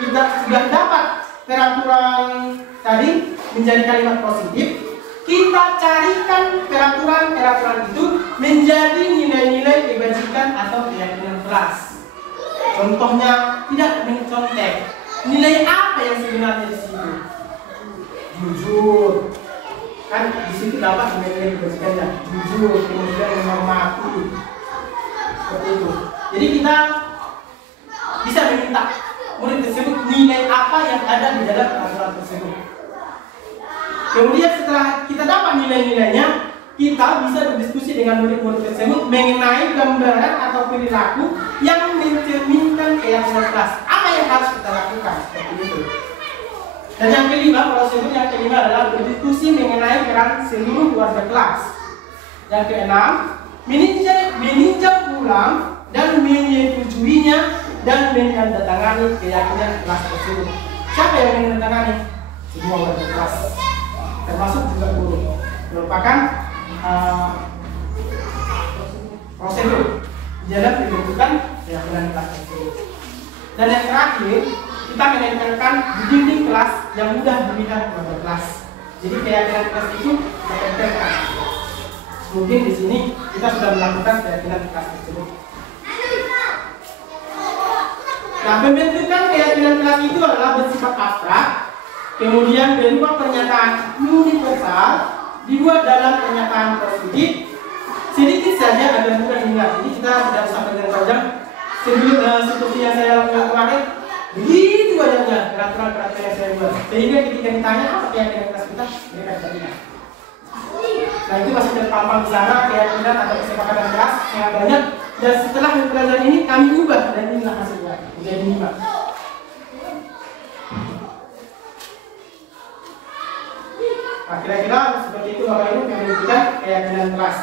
kita sudah dapat peraturan tadi menjadi kalimat positif, kita carikan peraturan-peraturan itu menjadi nilai-nilai kebajikan atau keyakinan kelas. Contohnya tidak mencontek. Nilai apa yang sebenarnya di situ? Jujur. Kan di situ dapat nilai kebajikannya. Jujur, kemudian menghormati. Seperti itu. Jadi kita bisa meminta murid tersebut nilai apa yang ada di dalam peraturan tersebut. Kemudian setelah kita dapat nilai-nilainya, kita bisa berdiskusi dengan murid-murid tersebut mengenai gambaran atau perilaku yang mencerminkan keyakinan kelas. Apa yang harus kita lakukan? Seperti itu. Dan yang kelima, prosedur yang kelima adalah berdiskusi mengenai peran seluruh warga kelas. Yang keenam, meninjau ulang dan menyetujuinya dan menandatangani keyakinan kelas tersebut. Siapa yang menandatangani? Semua warga kelas, termasuk juga guru. Merupakan prosedur dalam pembentukan keyakinan kelas tersebut. Dan yang terakhir, kita menempelkan di dinding kelas yang mudah dilihat warga kelas. Jadi keyakinan kelas itu ditempelkan. Mungkin di sini kita sudah melakukan keyakinan kelas tersebut. Nah, pembentukan keyakinan kelas itu adalah bersifat abstrak, kemudian berupa pernyataan universal, dibuat dalam pernyataan positif, sedikit saja agar mudah diingat. Jadi kita tidak usah panjang panjang. Seperti yang saya lakukan kemarin, begitu banyaknya peraturan-peraturan yang saya buat, sehingga ketika ditanya apa keyakinan kelas kita, mereka tidak ingat. Nah, itu masih terpampang di sana keyakinan atau kesepakatan kelas yang banyak. Dan setelah pelajaran ini kami ubah dan inilah hasilnya menjadi 5. Nah, kira-kira seperti itu Bapak Ibu pembentukan keyakinan kelas.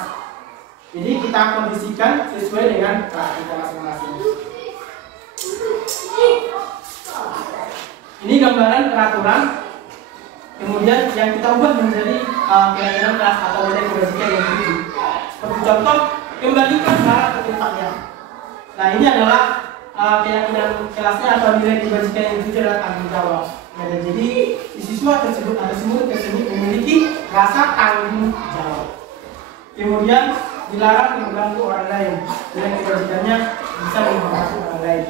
Jadi kita kondisikan sesuai dengan kelas kita masing-masing. Ini gambaran peraturan. Kemudian yang kita ubah menjadi keyakinan kelas atau nilai kebajikan yang 7. Seperti contoh, kembalikan barang ke tempatnya. Nah, ini adalah keyakinan kelasnya atau nilai kebajikan yang 7 adalah tanggung jawab. Nah, jadi siswa tersebut atau murid tersebut memiliki rasa tanggung jawab. Kemudian dilarang mengganggu orang lain. Nilai kebajikannya bisa menghormati orang lain.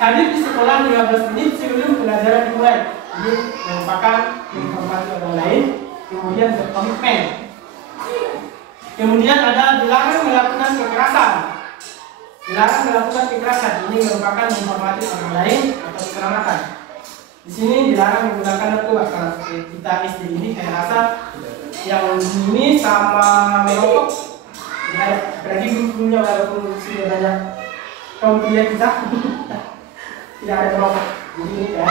Hadir di sekolah 15 menit sebelum pelajaran dimulai. Ini merupakan menghormati orang lain. Kemudian berkomitmen. Kemudian ada dilarang melakukan kekerasan. Dilarang melakukan kekerasan. Ini merupakan menghormati orang lain atau keselamatan. Di sini dilarang menggunakan narkoba. Karena kita SD ini saya rasa yang ini sama merokok. Apalagi gurunya walaupun sudah banyak kaum pria kita tidak ada merokok. Jadi ini ya.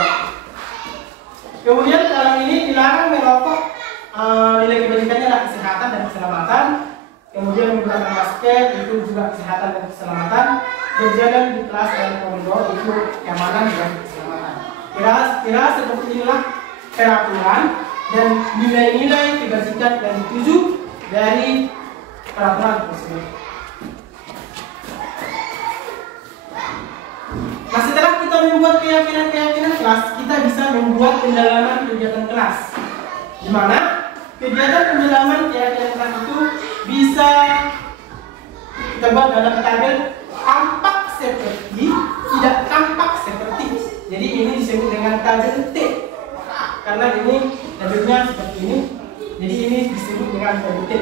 Kemudian kalau ini dilarang merokok. Nilai kebajikannya adalah kesehatan dan keselamatan. Kemudian menggunakan masker itu juga kesehatan dan keselamatan. Berjalan di kelas dan koridor itu keamanan dan keselamatan. Kira seperti inilah peraturan dan nilai-nilai kebajikan yang dituju dari peraturan tersebut. Nah, setelah kita membuat keyakinan kelas, kita bisa membuat pendalaman kegiatan kelas. Di mana kegiatan pendalaman keyakinan kelas itu bisa kita buat dalam tabel tampak seperti, tidak tampak seperti. Jadi ini disebut dengan tabel T. Karena ini tabelnya seperti ini. Jadi ini disebut dengan tabel T.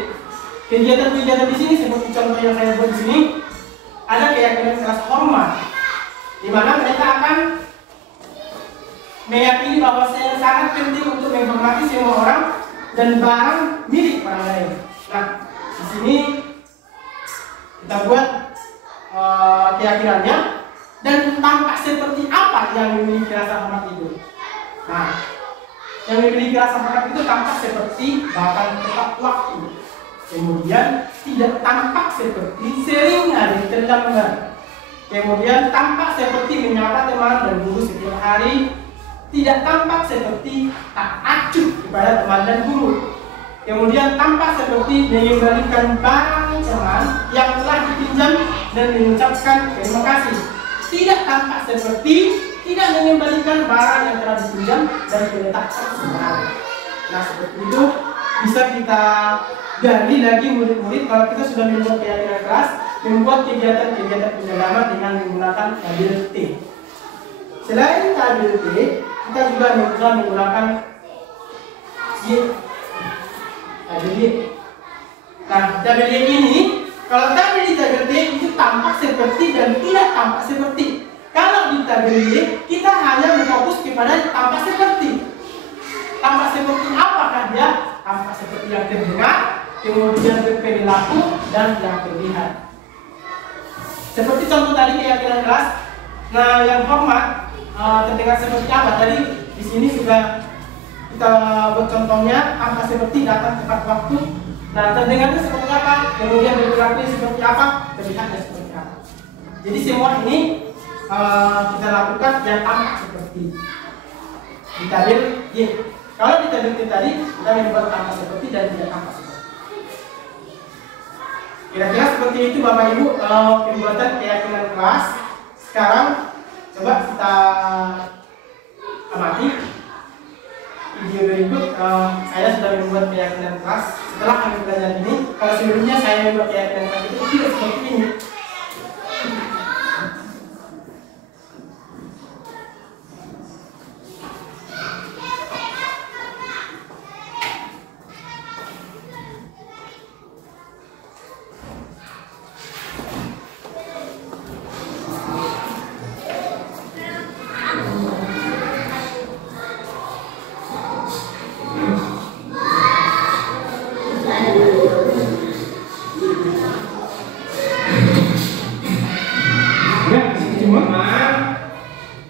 Kegiatan-kegiatan di sini seperti contoh yang saya buat di sini, ada keyakinan kelas hormat, di mana mereka akan meyakini bahwa saya sangat penting untuk menghormati semua orang dan barang milik orang lain. Nah, di sini kita buat keyakinannya dan tampak seperti apa yang memiliki rasa hormat itu. Nah, yang memiliki rasa hormat itu tampak seperti bahkan tepat waktu. Kemudian tidak tampak seperti sering hari terlambat. Kemudian tampak seperti menyapa teman dan guru setiap hari. Tidak tampak seperti tak acuh kepada teman dan guru. Kemudian tampak seperti mengembalikan barang teman yang telah dipinjam dan mengucapkan terima kasih. Tidak tampak seperti tidak mengembalikan barang yang telah dipinjam dan diletakkan sembarangan. Nah, seperti itu bisa kita gali lagi murid-murid kalau kita sudah membuat keyakinan keras, membuat kegiatan-kegiatan pendalaman dengan menggunakan tabel T. Selain tabel T, kita juga bisa menggunakan Y. Tabel Y. Nah, tabel Y ini, kalau tabel di tabel T itu tampak seperti dan tidak tampak seperti. Kalau di tabel Y, kita hanya berfokus kepada tampak seperti. Tampak seperti apakah dia? Tampak seperti yang terdengar, kemudian berperilaku dan yang terlihat. Seperti contoh tadi keyakinan keras. Nah, yang hormat terdengar seperti apa? Tadi di sini sudah kita buat contohnya, tampak seperti datang tepat waktu. Nah, terdengarnya seperti apa? Kemudian berperilaku seperti apa? Terlihatnya seperti apa? Jadi semua ini kita lakukan yang tampak seperti di tabel Y. Kalau di tabel T tadi kita membuat tampak seperti dan tidak tampak seperti. Kira-kira seperti itu Bapak Ibu pembuatan keyakinan kelas. Sekarang coba kita amati video berikut. Saya sudah membuat keyakinan kelas setelah kami belajar ini. Kalau sebelumnya saya membuat keyakinan kelas itu tidak seperti ini.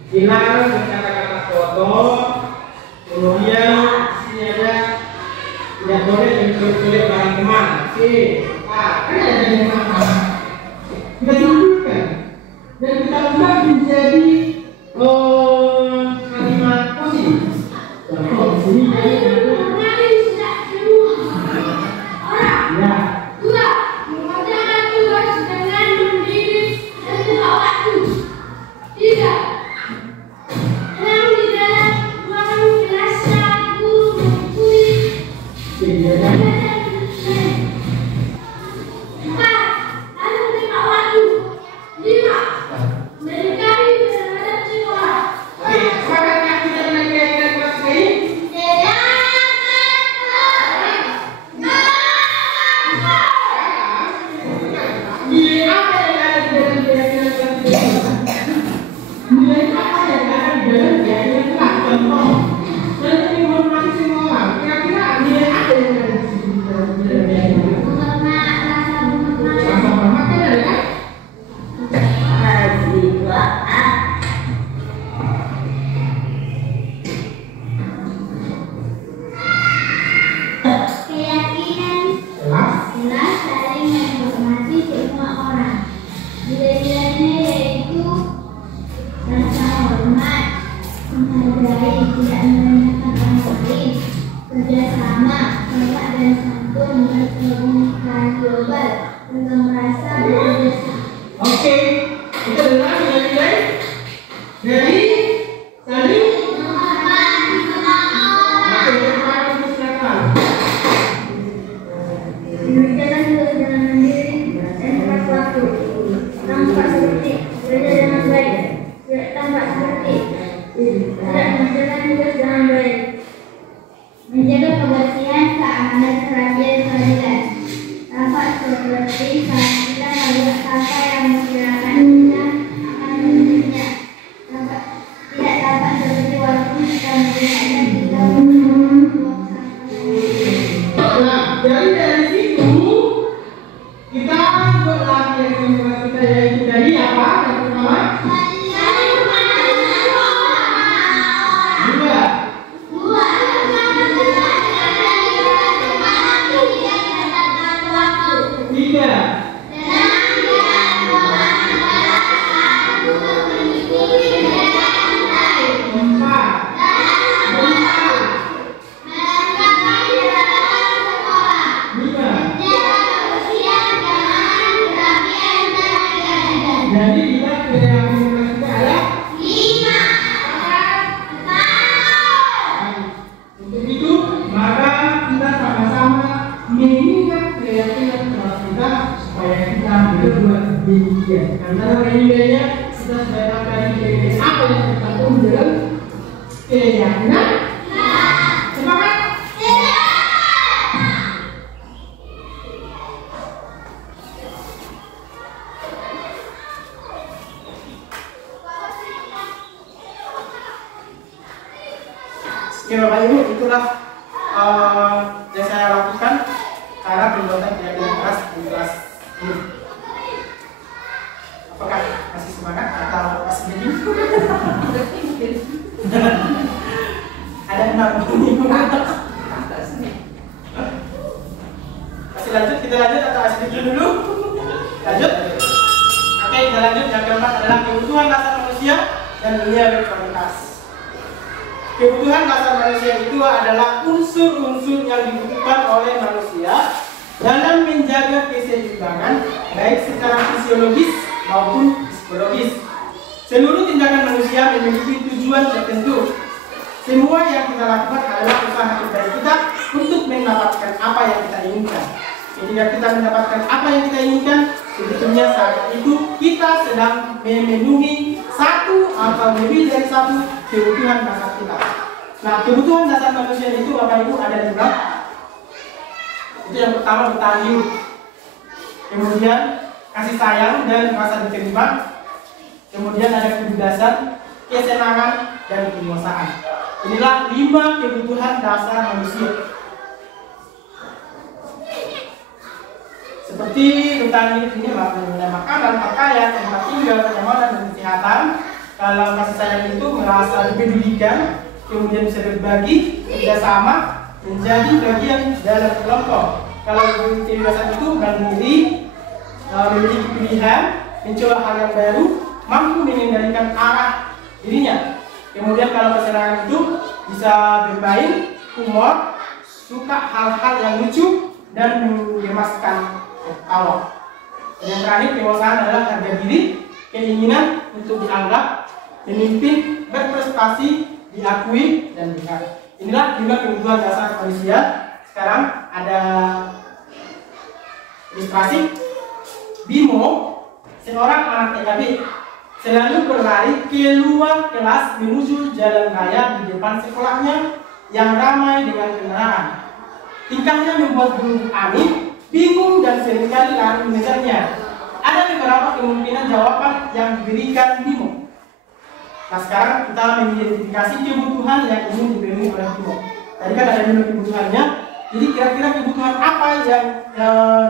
Hilang kata-kata kotor, kemudian sini ada tidak boleh menculik barang teman. Oke, nah kan ada yang mana? Kita tunjukkan dan kita ubah menjadi kalimat positif. Contoh di sini jadi ya. Dua, mengerjakan tugas dengan berdiri dan tepat waktu. Tiga, menjaga kebersihan, keamanan, kerapian, keadilan. Tampak seperti kita melihat apa yang memperkirakan kita akan menemukannya. Tidak tampak seperti walaupun kita melihatnya kita membuang sampah. Nah, dari situ kita buat lagi yang kita yaitu dari apa? Yang pertama. Jadi kita yang kita ada 5. Untuk itu maka kita sama-sama Karena nilainya sudah dari apa yang terkandung dalam keyakinan. Semangat. Oke Bapak Ibu, itulah yang saya lakukan cara pembuatan keyakinan keras di kelas ini. Apakah masih semangat atau masih bingung? Ada 6 minggu ke atas. Masih lanjut, kita lanjut atau masih dulu? Lanjut. Oke, kita lanjut. Yang keempat adalah kebutuhan dasar manusia dan dunia berkualitas. Kebutuhan dasar manusia itu adalah unsur-unsur yang dibutuhkan oleh manusia dalam menjaga keseimbangan baik secara fisiologis maupun psikologis. Seluruh tindakan manusia memiliki tujuan tertentu. Semua yang kita lakukan adalah usaha terbaik kita untuk mendapatkan apa yang kita inginkan. Ketika kita mendapatkan apa yang kita inginkan, sebetulnya saat itu kita sedang memenuhi satu atau lebih dari satu kebutuhan dasar kita. Nah, kebutuhan dasar manusia itu Bapak Ibu ada 5. Itu yang pertama bertahan hidup. Kemudian kasih sayang dan rasa diterima. Kemudian ada kebebasan, kesenangan, dan kekuasaan. Inilah 5 kebutuhan dasar manusia. Seperti bertahan hidup ini mengenai makanan, pakaian, tempat tinggal, kenyamanan, dan kesehatan. Kalau kasih sayang itu merasa dipedulikan, kemudian bisa berbagi, kerjasama, menjadi bagian dalam kelompok. Kalau kebebasan itu mandiri, memiliki pilihan, mencoba hal yang baru, mampu mengendalikan arah dirinya. Kemudian kalau kesenangan itu bisa bermain, humor, suka hal-hal yang lucu dan menggemaskan awal. Yang terakhir kekuasaan adalah harga diri, keinginan untuk dianggap, memimpin, berprestasi, diakui dan dilihat. Inilah 5 kebutuhan dasar manusia. Sekarang ada ilustrasi. Bimo, seorang anak TKB, selalu berlari keluar kelas menuju jalan raya di depan sekolahnya yang ramai dengan kendaraan. Tingkahnya membuat guru Ani bingung dan seringkali lari mengejarnya. Ada beberapa kemungkinan jawaban yang diberikan Bimo. Nah, sekarang kita mengidentifikasi kebutuhan yang ingin dipenuhi oleh Bimo. Tadi kan ada 5 kebutuhannya. Jadi kira-kira kebutuhan apa yang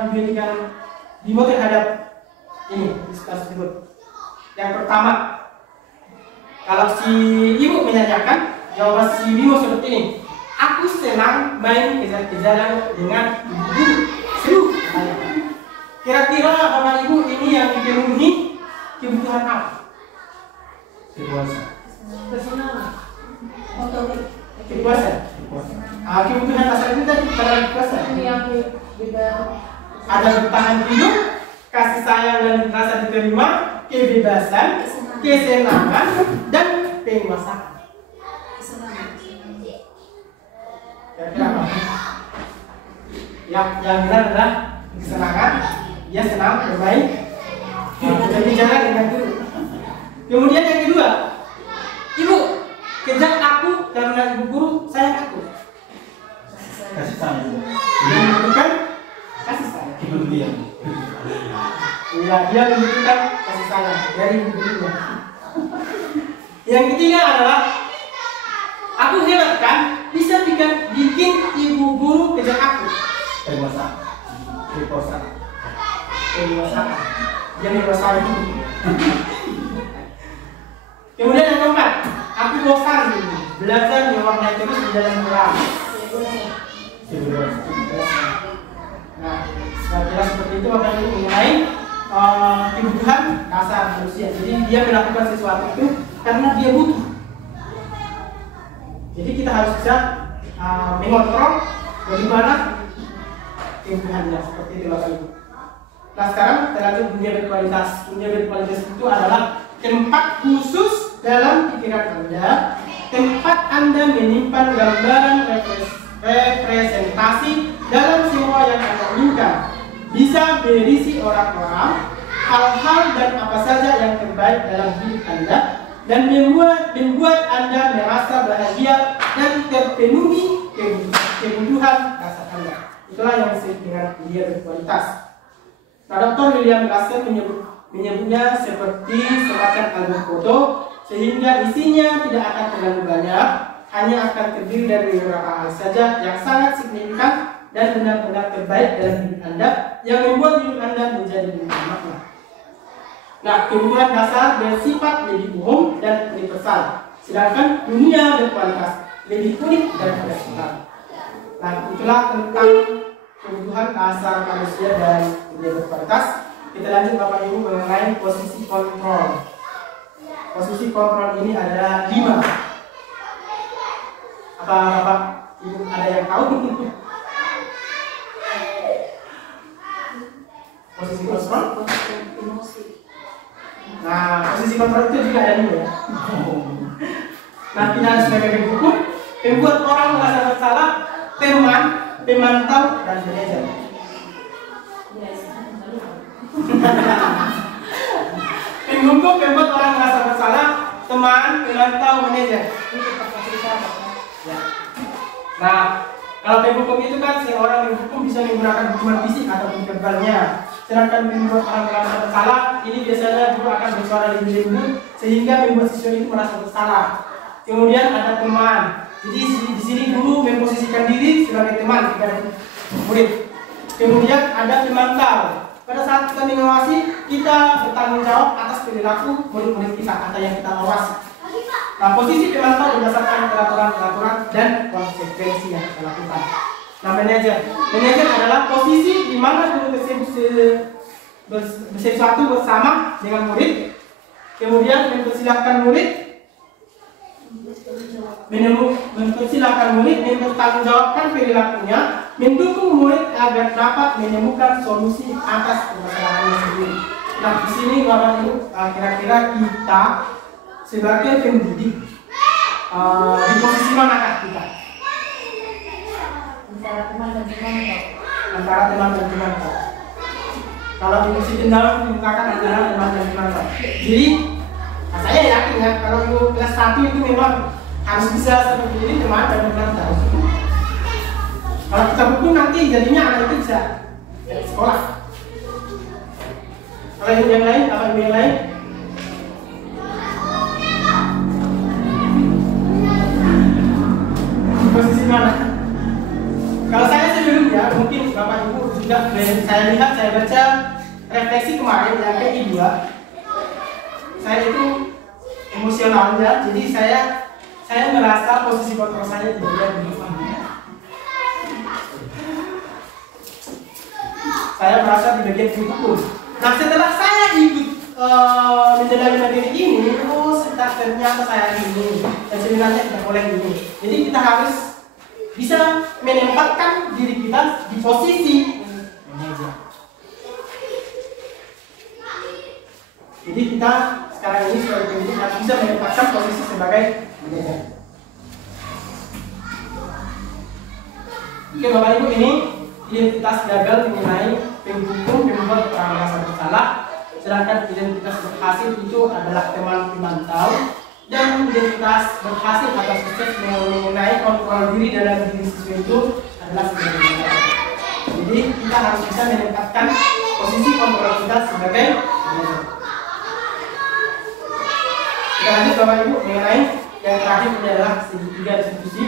diberikan Bimo terhadap ini tersebut? Yang pertama, kalau si ibu menanyakan, jawaban si Bimo seperti ini. Aku senang main kejar-kejaran dengan ibu-ibu. Seru. Kira-kira Bapak Ibu ini yang dipenuhi kebutuhan apa? Kepuasan. Kesenangan. Kepuasan. Kebutuhan dasar itu tadi adalah kepuasan. Ada bertahan hidup, kasih sayang dan rasa diterima, kebebasan, kesenangan, dan penguasaan. Kira-kira apa? Yang benar adalah kesenangan. Dia senang bermain, berbicara dengan guru. Kemudian yang kedua, ibu kejar aku karena ibu guru sayang aku. Kasih sayang. Dia membutuhkan kasih sayang. Kepedulian. Iya, dia membutuhkan kasih sayang dari ibu gurunya. Yang ketiga adalah aku hebat kan, bisa bikin ibu guru kejar aku. Penguasaan. Kekuasaan. Dia menguasai. Kemudian yang keempat, aku bosan belajar mewarnai terus di dalam kelas. Nah, kira-kira seperti itu Bapak Ibu mengenai kebutuhan dasar manusia. Jadi dia melakukan sesuatu itu karena dia butuh. Jadi kita harus bisa mengontrol bagaimana kebutuhannya seperti itu Bapak Ibu. Nah, sekarang kita lanjut dunia berkualitas. Dunia berkualitas itu adalah tempat khusus dalam pikiran Anda, tempat Anda menyimpan gambaran representasi dalam semua yang Anda inginkan. Bisa berisi orang-orang, hal-hal dan apa saja yang terbaik dalam hidup Anda dan membuat Anda merasa bahagia dan terpenuhi kebutuhan dasar Anda. Itulah yang disebut dengan media berkualitas. Nah, Dr. William Glasser menyebutnya seperti semacam album foto, sehingga isinya tidak akan terlalu banyak, hanya akan terdiri dari beberapa hal saja yang sangat signifikan dan benar-benar terbaik dalam hidup Anda yang membuat hidup Anda menjadi lebih makna. Nah, kebutuhan dasar bersifat lebih umum dan universal, sedangkan dunia berkualitas lebih unik dan personal. Nah, itulah tentang kebutuhan dasar manusia dan dunia berkualitas. Kita lanjut Bapak Ibu mengenai posisi kontrol. Posisi kontrol ini adalah 5. Apa Bapak Ibu ada yang tahu? Posisi kontrol? Nah, posisi kontrol itu juga ada 5 ya. Nah, pidana sebagai hukum, membuat orang merasa bersalah, teman, pemantau, dan manajer. Penghukum membuat orang merasa bersalah, teman, pemantau, manajer. Ya. Nah, kalau penghukum itu kan seorang penghukum bisa menggunakan hukuman fisik ataupun verbalnya. Sedangkan membuat orang merasa bersalah, ini biasanya juga akan bersuara lebih lembut sehingga membuat siswa itu merasa bersalah. Kemudian ada teman. Jadi di sini guru memposisikan diri sebagai teman kepada murid. Kemudian ada pemantau. Pada saat kita mengawasi, kita bertanggung jawab atas perilaku murid-murid kita atau yang kita awasi. Nah, posisi pemantau berdasarkan peraturan-peraturan dan konsekuensi yang kita lakukan. Nah, manajer adalah posisi di mana guru sesuatu bersama dengan murid, kemudian mempersilahkan murid mempertanggungjawabkan perilakunya, mendukung murid agar dapat menemukan solusi atas permasalahannya sendiri. Nah, di sini Bapak Ibu, kira-kira kita sebagai pendidik di posisi manakah kita? Antara teman dan teman. Kalau di posisi dalam mengungkapkan antara teman dan teman. Jadi saya yakin ya, kalau Ibu kelas 1 itu memang harus bisa seperti ini, teman dan teman tahu. Kalau kita hukum nanti jadinya anak itu bisa sekolah. Kalau Ibu yang lain, apa Ibu yang lain? Posisi mana? Kalau saya sebelumnya, mungkin Bapak Ibu juga saya lihat, saya baca refleksi kemarin yang PI 2. Saya itu emosional ya, jadi saya merasa posisi kontrol saya tidak di depan. Saya merasa di bagian hukum. Nah, setelah saya ikut menjalani materi ini, ternyata saya ini dan sebenarnya tidak boleh ini. Jadi kita harus bisa menempatkan diri kita di posisi manajer. Jadi kita sekarang ini sebagai pendidik harus bisa menempatkan posisi sebagai manajer. Oke Bapak Ibu, ini identitas gagal mengenai penghukum membuat orang merasa bersalah, sedangkan identitas berhasil itu adalah teman pemantau, dan identitas berhasil atau sukses mengenai kontrol diri dalam diri siswa itu adalah sebagai manajer. Jadi kita harus bisa menempatkan posisi kontrol kita sebagai manajer. Kita lanjut Bapak Ibu mengenai yang terakhir adalah segitiga institusi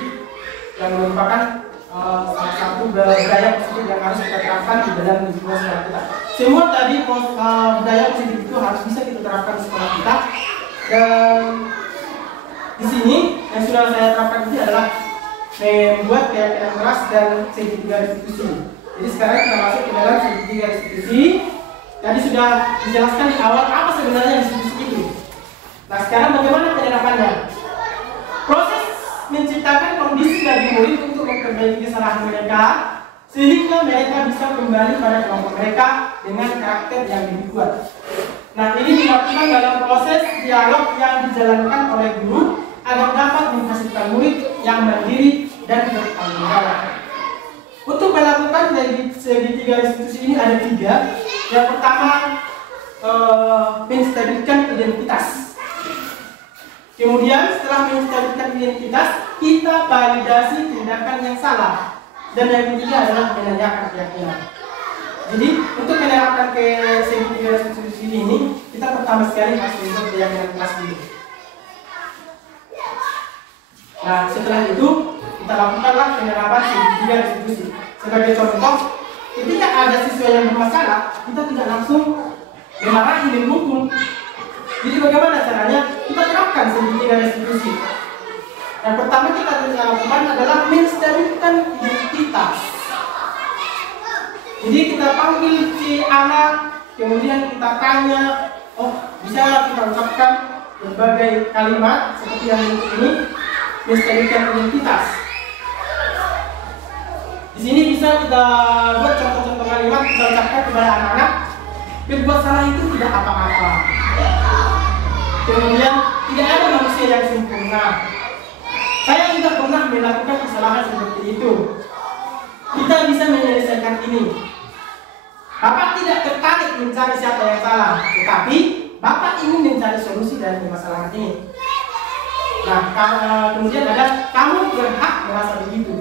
yang merupakan salah satu budaya positif yang harus kita terapkan di dalam lingkungan sekolah kita. Semua tadi budaya positif itu harus bisa kita terapkan di sekolah kita. Dan di sini yang sudah saya terapkan ini adalah membuat keyakinan keras dan segitiga institusi. Jadi sekarang kita masuk ke dalam segitiga institusi. Tadi sudah dijelaskan di awal apa sebenarnya institusi itu. Nah, sekarang bagaimana penerapannya? Proses menciptakan kondisi bagi murid untuk memperbaiki kesalahan mereka sehingga mereka bisa kembali pada kelompok mereka dengan karakter yang lebih kuat. Nah, ini dilakukan dalam proses dialog yang dijalankan oleh guru agar dapat menghasilkan murid yang mandiri dan bertanggung jawab. Untuk melakukan dari segitiga institusi ini ada 3. Yang pertama, menstabilkan identitas. Kemudian setelah menstabilkan identitas, kita validasi tindakan yang salah. Dan yang ketiga adalah menanyakan keyakinan. Jadi untuk menerapkan ke segitiga restitusi ini, kita pertama sekali harus membuat keyakinan kelas dulu. Nah, setelah itu kita lakukanlah penerapan segitiga restitusi. Sebagai contoh, ketika ada siswa yang bermasalah, kita tidak langsung memarahi dan menghukum. Jadi bagaimana caranya? Kita terapkan segitiga restitusi. Yang pertama kita lakukan adalah menstabilkan identitas. Jadi kita panggil si anak, kemudian kita tanya, oh bisa kita ucapkan berbagai kalimat seperti yang ini, menstabilkan identitas. Di sini bisa kita buat contoh-contoh kalimat kita ucapkan kepada anak-anak, berbuat salah itu tidak apa-apa. Kemudian tidak ada manusia yang sempurna. Saya juga pernah melakukan kesalahan seperti itu. Kita bisa menyelesaikan ini. Bapak tidak tertarik mencari siapa yang salah, tetapi Bapak ingin mencari solusi dari masalah ini. Nah, kemudian ada kamu berhak merasa begitu.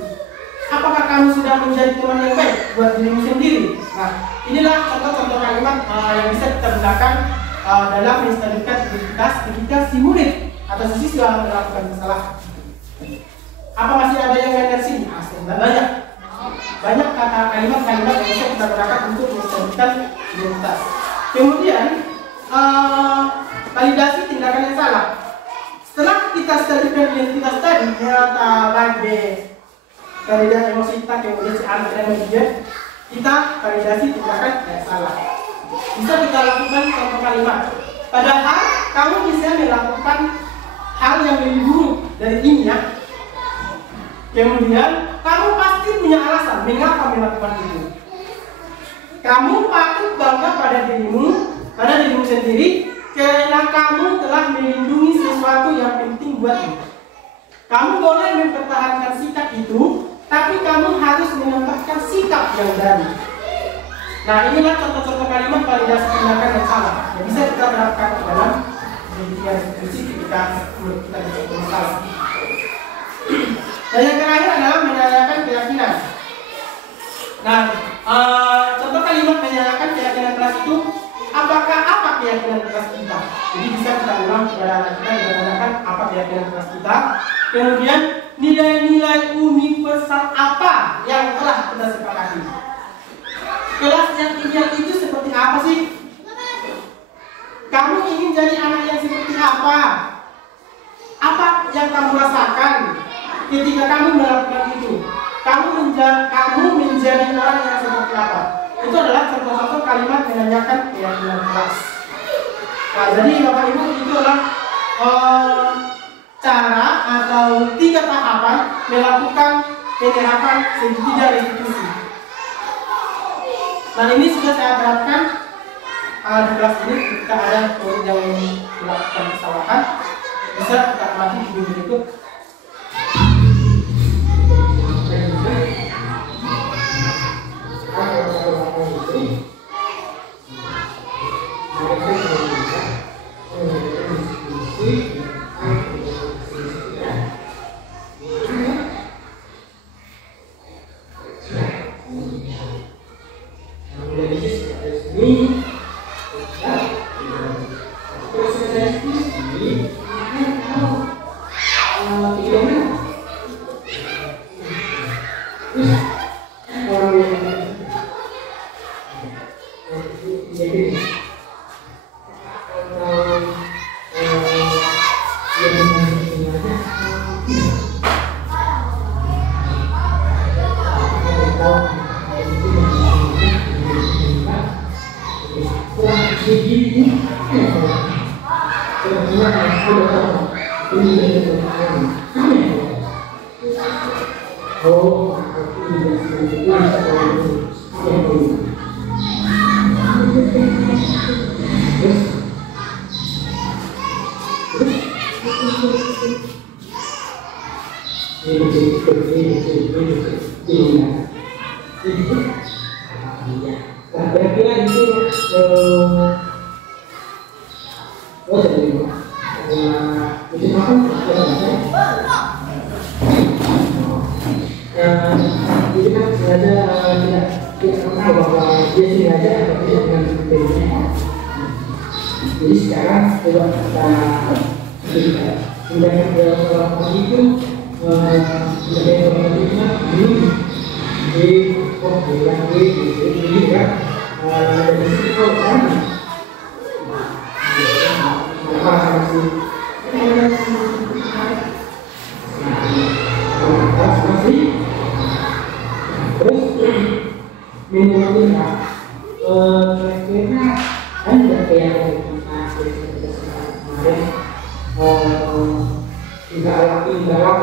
Apakah kamu sudah menjadi teman yang baik buat dirimu sendiri? Nah, inilah contoh-contoh kalimat yang bisa kita gunakan dalam menstabilkan identitas ketika si murid atau si siswa melakukan kesalahan. Apa masih ada yang lain dari sini? Banyak. Banyak kata kalimat-kalimat yang bisa kita gunakan untuk menstabilkan identitas. Kemudian validasi tindakan yang salah. Setelah kita stabilkan identitas tadi, ternyata bagi validat emosi kita, kemudian si anak dan media, kita validasi tindakan yang salah. Bisa kita lakukan contoh kalimat. Padahal kamu bisa melakukan hal yang lebih buruk dari ini ya. Kemudian kamu pasti punya alasan mengapa melakukan itu. Kamu patut bangga pada dirimu sendiri karena kamu telah melindungi sesuatu yang penting buatmu. Kamu boleh mempertahankan sikap itu, tapi kamu harus menempatkan sikap yang baru. Nah, inilah contoh-contoh kalimat validasi tindakan yang salah yang bisa kita terapkan dalam segitiga restitusi ketika kita berjumpa masalah. Dan yang terakhir adalah menanyakan keyakinan. Nah, contoh kalimat menanyakan keyakinan kelas itu, apakah apa keyakinan kelas kita? Jadi bisa kita ulang kepada anak kita mengatakan apa keyakinan kelas kita. Kemudian nilai-nilai universal apa yang telah kita sepakati. Kelas yang ideal itu seperti apa sih? Kamu ingin jadi anak yang seperti apa? Apa yang kamu rasakan ketika kamu melakukan itu? Kamu menjadi orang yang seperti apa? Itu adalah contoh-contoh kalimat menanyakan keyakinan kelas. Nah, jadi Bapak Ibu itu adalah cara atau 3 tahapan melakukan penerapan segitiga restitusi. Nah, ini sudah saya terapkan di kelas ini. Kita ada murid yang melakukan kesalahan, bisa kita amati video berikut. Oh jadi itu apa? Jadi kan sengaja tidak tahu bahwa dia sengaja atau tidak dengan bedanya. Jadi sekarang coba kita tindakan dalam itu sebagai pemerintah belum di bilang ini kan dari situ kan apa sih terus minum kita kan tidak kayak kemarin tidak lagi dalam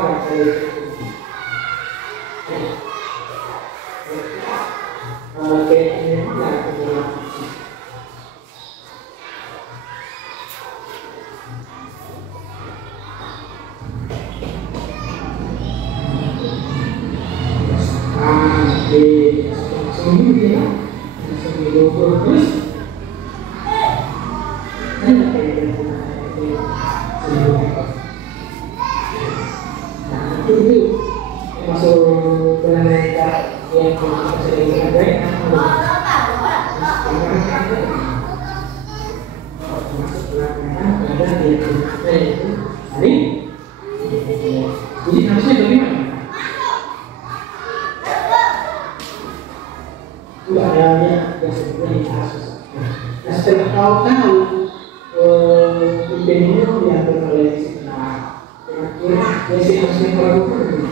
itu masuk dengan yang kita sering baik masuk belakang ada di itu hari jadi harusnya bagaimana? Tidak ada yang sebenarnya kasus. Nah setelah kau tahu ini diatur oleh kira-kira yang harus dilakukan.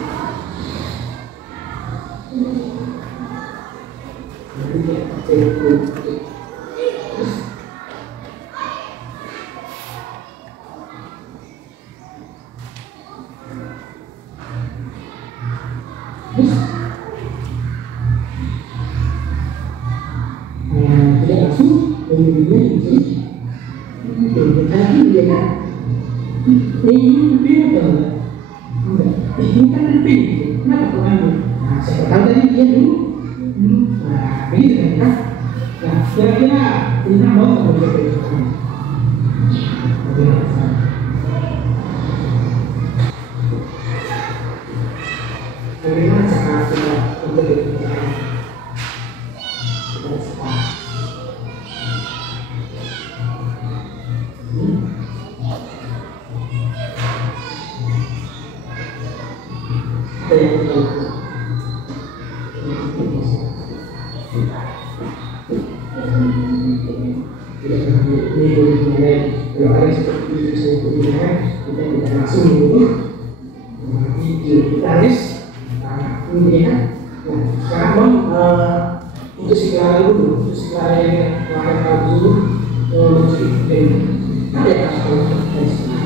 Tidak langsung menjadinya itu tetapi dia kan ini beda ini kan lebih kenapa kau ambil? Nah saya tahu tadi dia dulu nah begitu kan nah kira-kira kita mau atau begitu bagaimana cara kita untuk berbicara untuk si Clara dulu, untuk si Clara yang kemarin tahu dulu ada yang harus dari sini.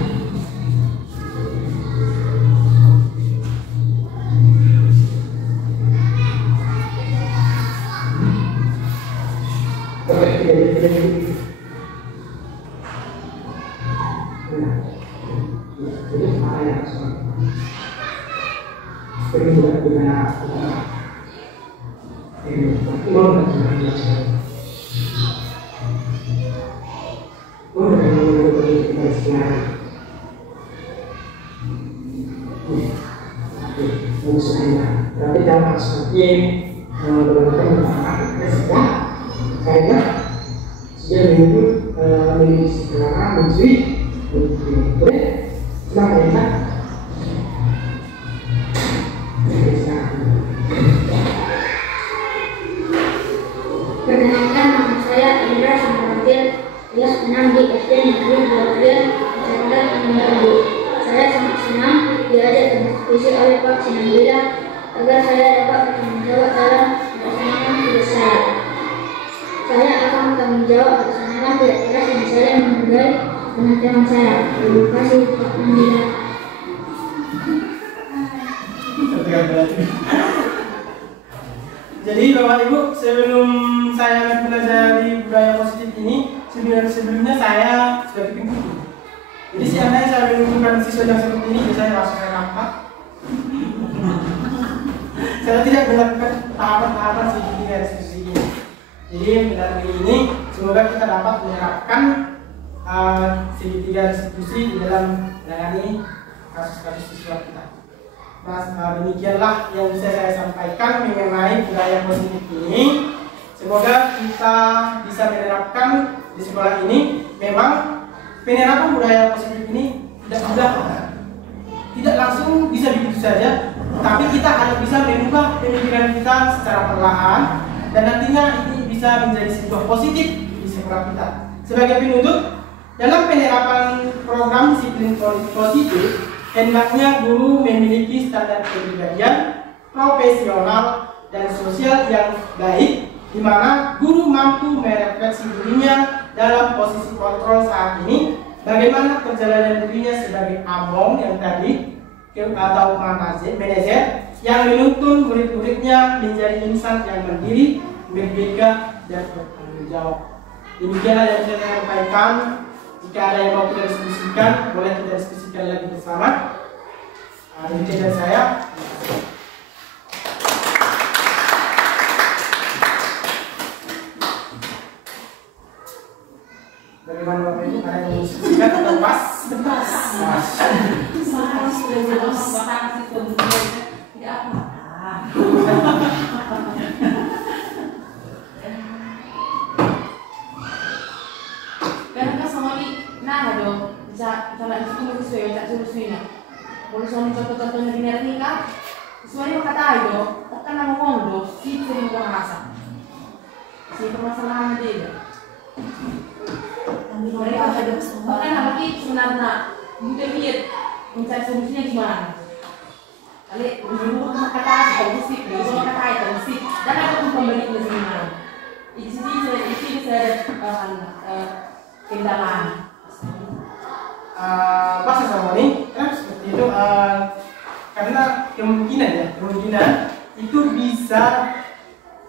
Oke, tidak. Jadi apa yang harus seperti bukan tapi dalam seperti saya sudah menyebut memiliki segala menteri boleh silakan ya. Perkenalkan, nama saya Indra Samarabil, kelas 6 di SD Negeri Buatrian, Kecamatan Kemanggi. Saya sangat senang diajak berdiskusi oleh Pak Sinambila agar saya dapat bertanggung jawab dalam melaksanakan tugas saya. Saya akan bertanggung jawab melaksanakan tugas keras yang saya menghargai dengan teman saya. Terima kasih Pak Sinambila. Jadi Bapak Ibu, sebelum saya mempelajari budaya positif ini, sebelumnya saya sudah bikin buku. Jadi seandainya saya menemukan siswa yang seperti ini, saya langsung nampak. Saya tidak melakukan tahapan-tahapan seperti dari diskusi ini. Jadi melalui ini, semoga kita dapat menerapkan segitiga institusi di dalam menangani kasus-kasus siswa kita. Demikianlah yang bisa saya sampaikan mengenai budaya positif ini. Semoga kita bisa menerapkan di sekolah ini. Memang penerapan budaya positif ini tidak mudah, tidak langsung bisa begitu saja, tapi kita harus bisa mengubah pemikiran kita secara perlahan dan nantinya ini bisa menjadi sebuah positif di sekolah kita. Sebagai penutup, dalam penerapan program disiplin positif, hendaknya guru memiliki standar kepribadian, profesional, dan sosial yang baik, di mana guru mampu merefleksi dirinya dalam posisi kontrol saat ini, bagaimana perjalanan dirinya sebagai abong yang tadi atau manajer yang menuntun murid-muridnya menjadi insan yang mandiri, merdeka, dan bertanggung jawab. Demikianlah yang saya sampaikan. Jika ada yang mau kita diskusikan, boleh kita diskusikan lagi bersama. Demikian dari saya. Bagaimana Bapak Ibu? Ada yang mau diskusikan atau pas? Pas. Sudah jelas. Tidak apa. Nah, dong, bisa lihat itu sesuai tak sesuainya. Kalau soalnya contoh-contohnya di ini kan, sesuai kata itu, kan nama ngomong dong, sih sering merasa, sih permasalahan dia. Mereka ada bahkan apa sih sebenarnya, mungkin lihat mencari solusinya gimana. Kali dulu kata itu sih, dulu kata itu sih, dan ada pun pembeli di sini. Di sini saya kendala. Pas sama ini, seperti itu karena kemungkinan itu bisa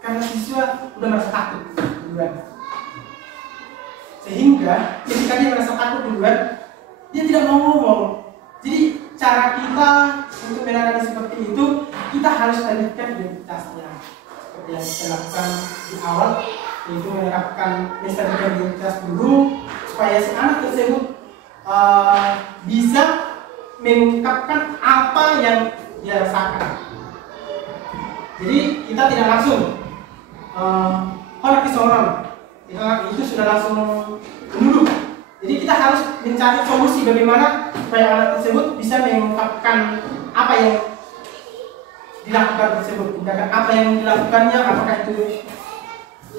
karena siswa udah merasa takut duluan, sehingga ketika dia merasa takut duluan, dia tidak mau ngomong. Jadi cara kita untuk menangani seperti itu, kita harus lanjutkan identitasnya seperti yang kita lakukan di awal, yaitu menerapkan menstabilkan identitas dulu supaya si anak tersebut bisa mengungkapkan apa yang dia rasakan. Jadi kita tidak langsung itu sudah langsung menuduh. Jadi kita harus mencari solusi bagaimana supaya anak tersebut bisa mengungkapkan apa yang dilakukan tersebut, tindakan apa yang dilakukannya, apakah itu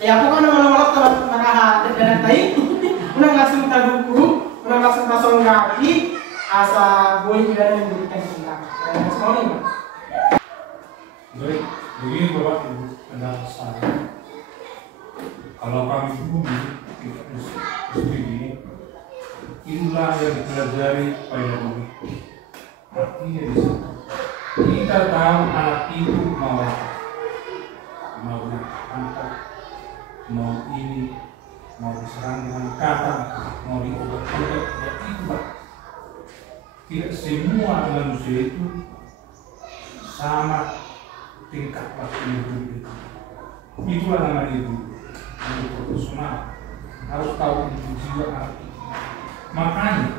ya pokoknya malam-malam teman-teman dan tadi udah langsung tahu udah langsung tasol kaki asa boleh juga memberikan tindakan dan semua ini. Baik, begini Bapak Ibu, pendapat saya. Kalau kami bumi kita mesti inilah yang dipelajari pada bumi. Artinya di sana kita tahu anak itu mau angkat, mau ini, mau diserang dengan kata, mau diobat-obat, itu Pak. Tidak semua manusia itu sama tingkat waktu hidup itu. Itulah namanya itu, yang profesional. Harus tahu jiwa anak itu. Makanya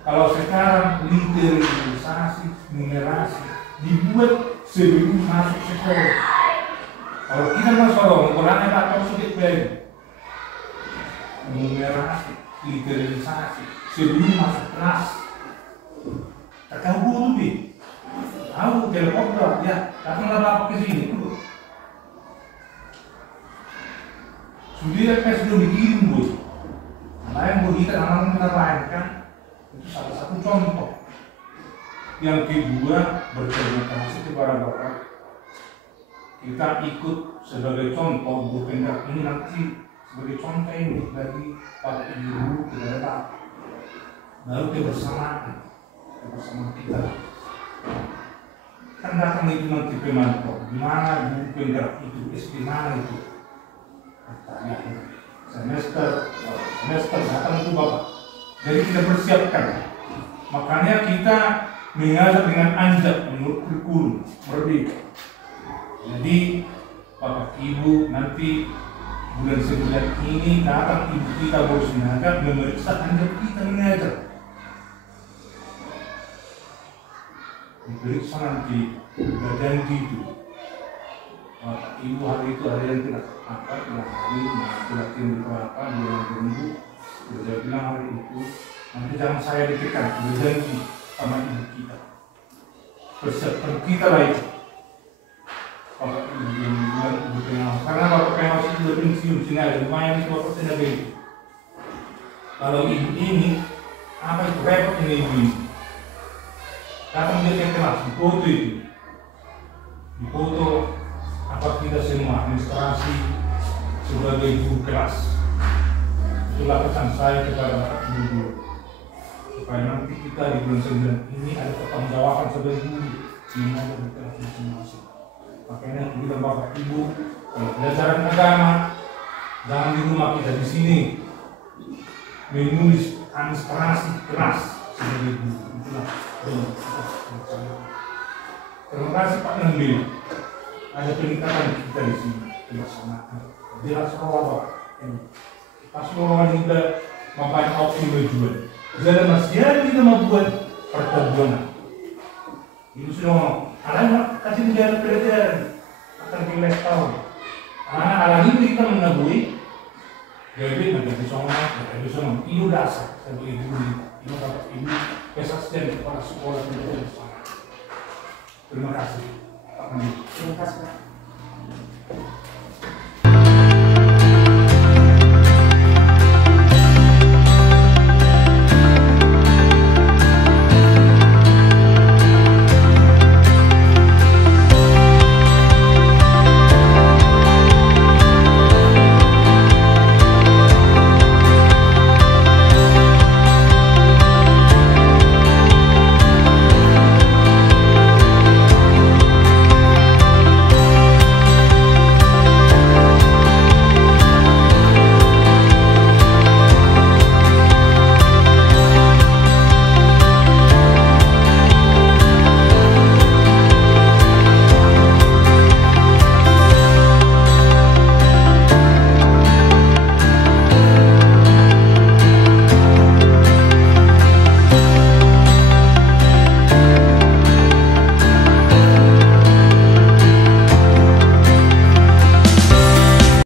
kalau sekarang literalisasi, numerasi dibuat sebelum masuk sekolah. Kalau kita masuk orangnya tak tahu sedikit lagi. Numerasi, literalisasi sebelum masuk kelas. Tak tahu guru lebih. Tahu telepon ya, datanglah bapak ke sini dulu. Sudah kan sudah dikirim Bu. Lain begitu anak kita lain kan. Itu salah satu contoh. Yang kedua, berterima kasih kepada Bapak. Kita ikut sebagai contoh, bukan ini nanti sebagai contoh ini dari Bapak Ibu kepada Bapak. Lalu kebersamaan kita. Kan datang itu nanti pemantau, di mana guru penggerak itu, SD mana itu? Semester datang itu Bapak. Jadi kita persiapkan. Makanya kita mengajar dengan anjak menurut kurikulum merdeka. Jadi Bapak Ibu nanti bulan 9 ini datang ibu kita Borsinaga memeriksa anak kita mengajar. Diperiksa nanti, udah janji itu. Ibu hari itu ada yang tidak apa, bilang hari latihan di apa, bulan minggu. Udah bilang hari itu, nanti jangan saya ditekan, udah janji sama ibu kita. Persiapkan kita lah itu. Bapak ibu yang bilang ibu pengawas, karena bapak pengawas itu udah pensiun sini ada lumayan itu bapak tenaga itu. Kalau ibu ini, apa itu repot ini ibu ini? Datang dia ke kelas, di foto itu, di foto apa kita semua administrasi sebagai guru kelas. Itulah pesan saya kepada Bapak Guru, supaya nanti kita di bulan 9 ini ada pertanggungjawaban sebagai guru yang ada di kelas masing-masing. Makanya kita Bapak Ibu, kalau pelajaran agama jangan di rumah kita di sini menulis administrasi kelas sebagai guru. Itulah. Terima kasih Pak Nambil. Ada peningkatan kita di sini dilaksanakan. Jelas Pak. Pas orang kita mempunyai opsi tujuan. Jadi masih kita membuat perkebunan. Itu semua. Anak kasih negara pelajaran akan 15 tahun. Anak alam itu kita menabui. Jadi menjadi soal, itu dasar sebagai guru. Itu Bapak Ibu kesaksian kepala sekolah. Terima kasih. Terima kasih.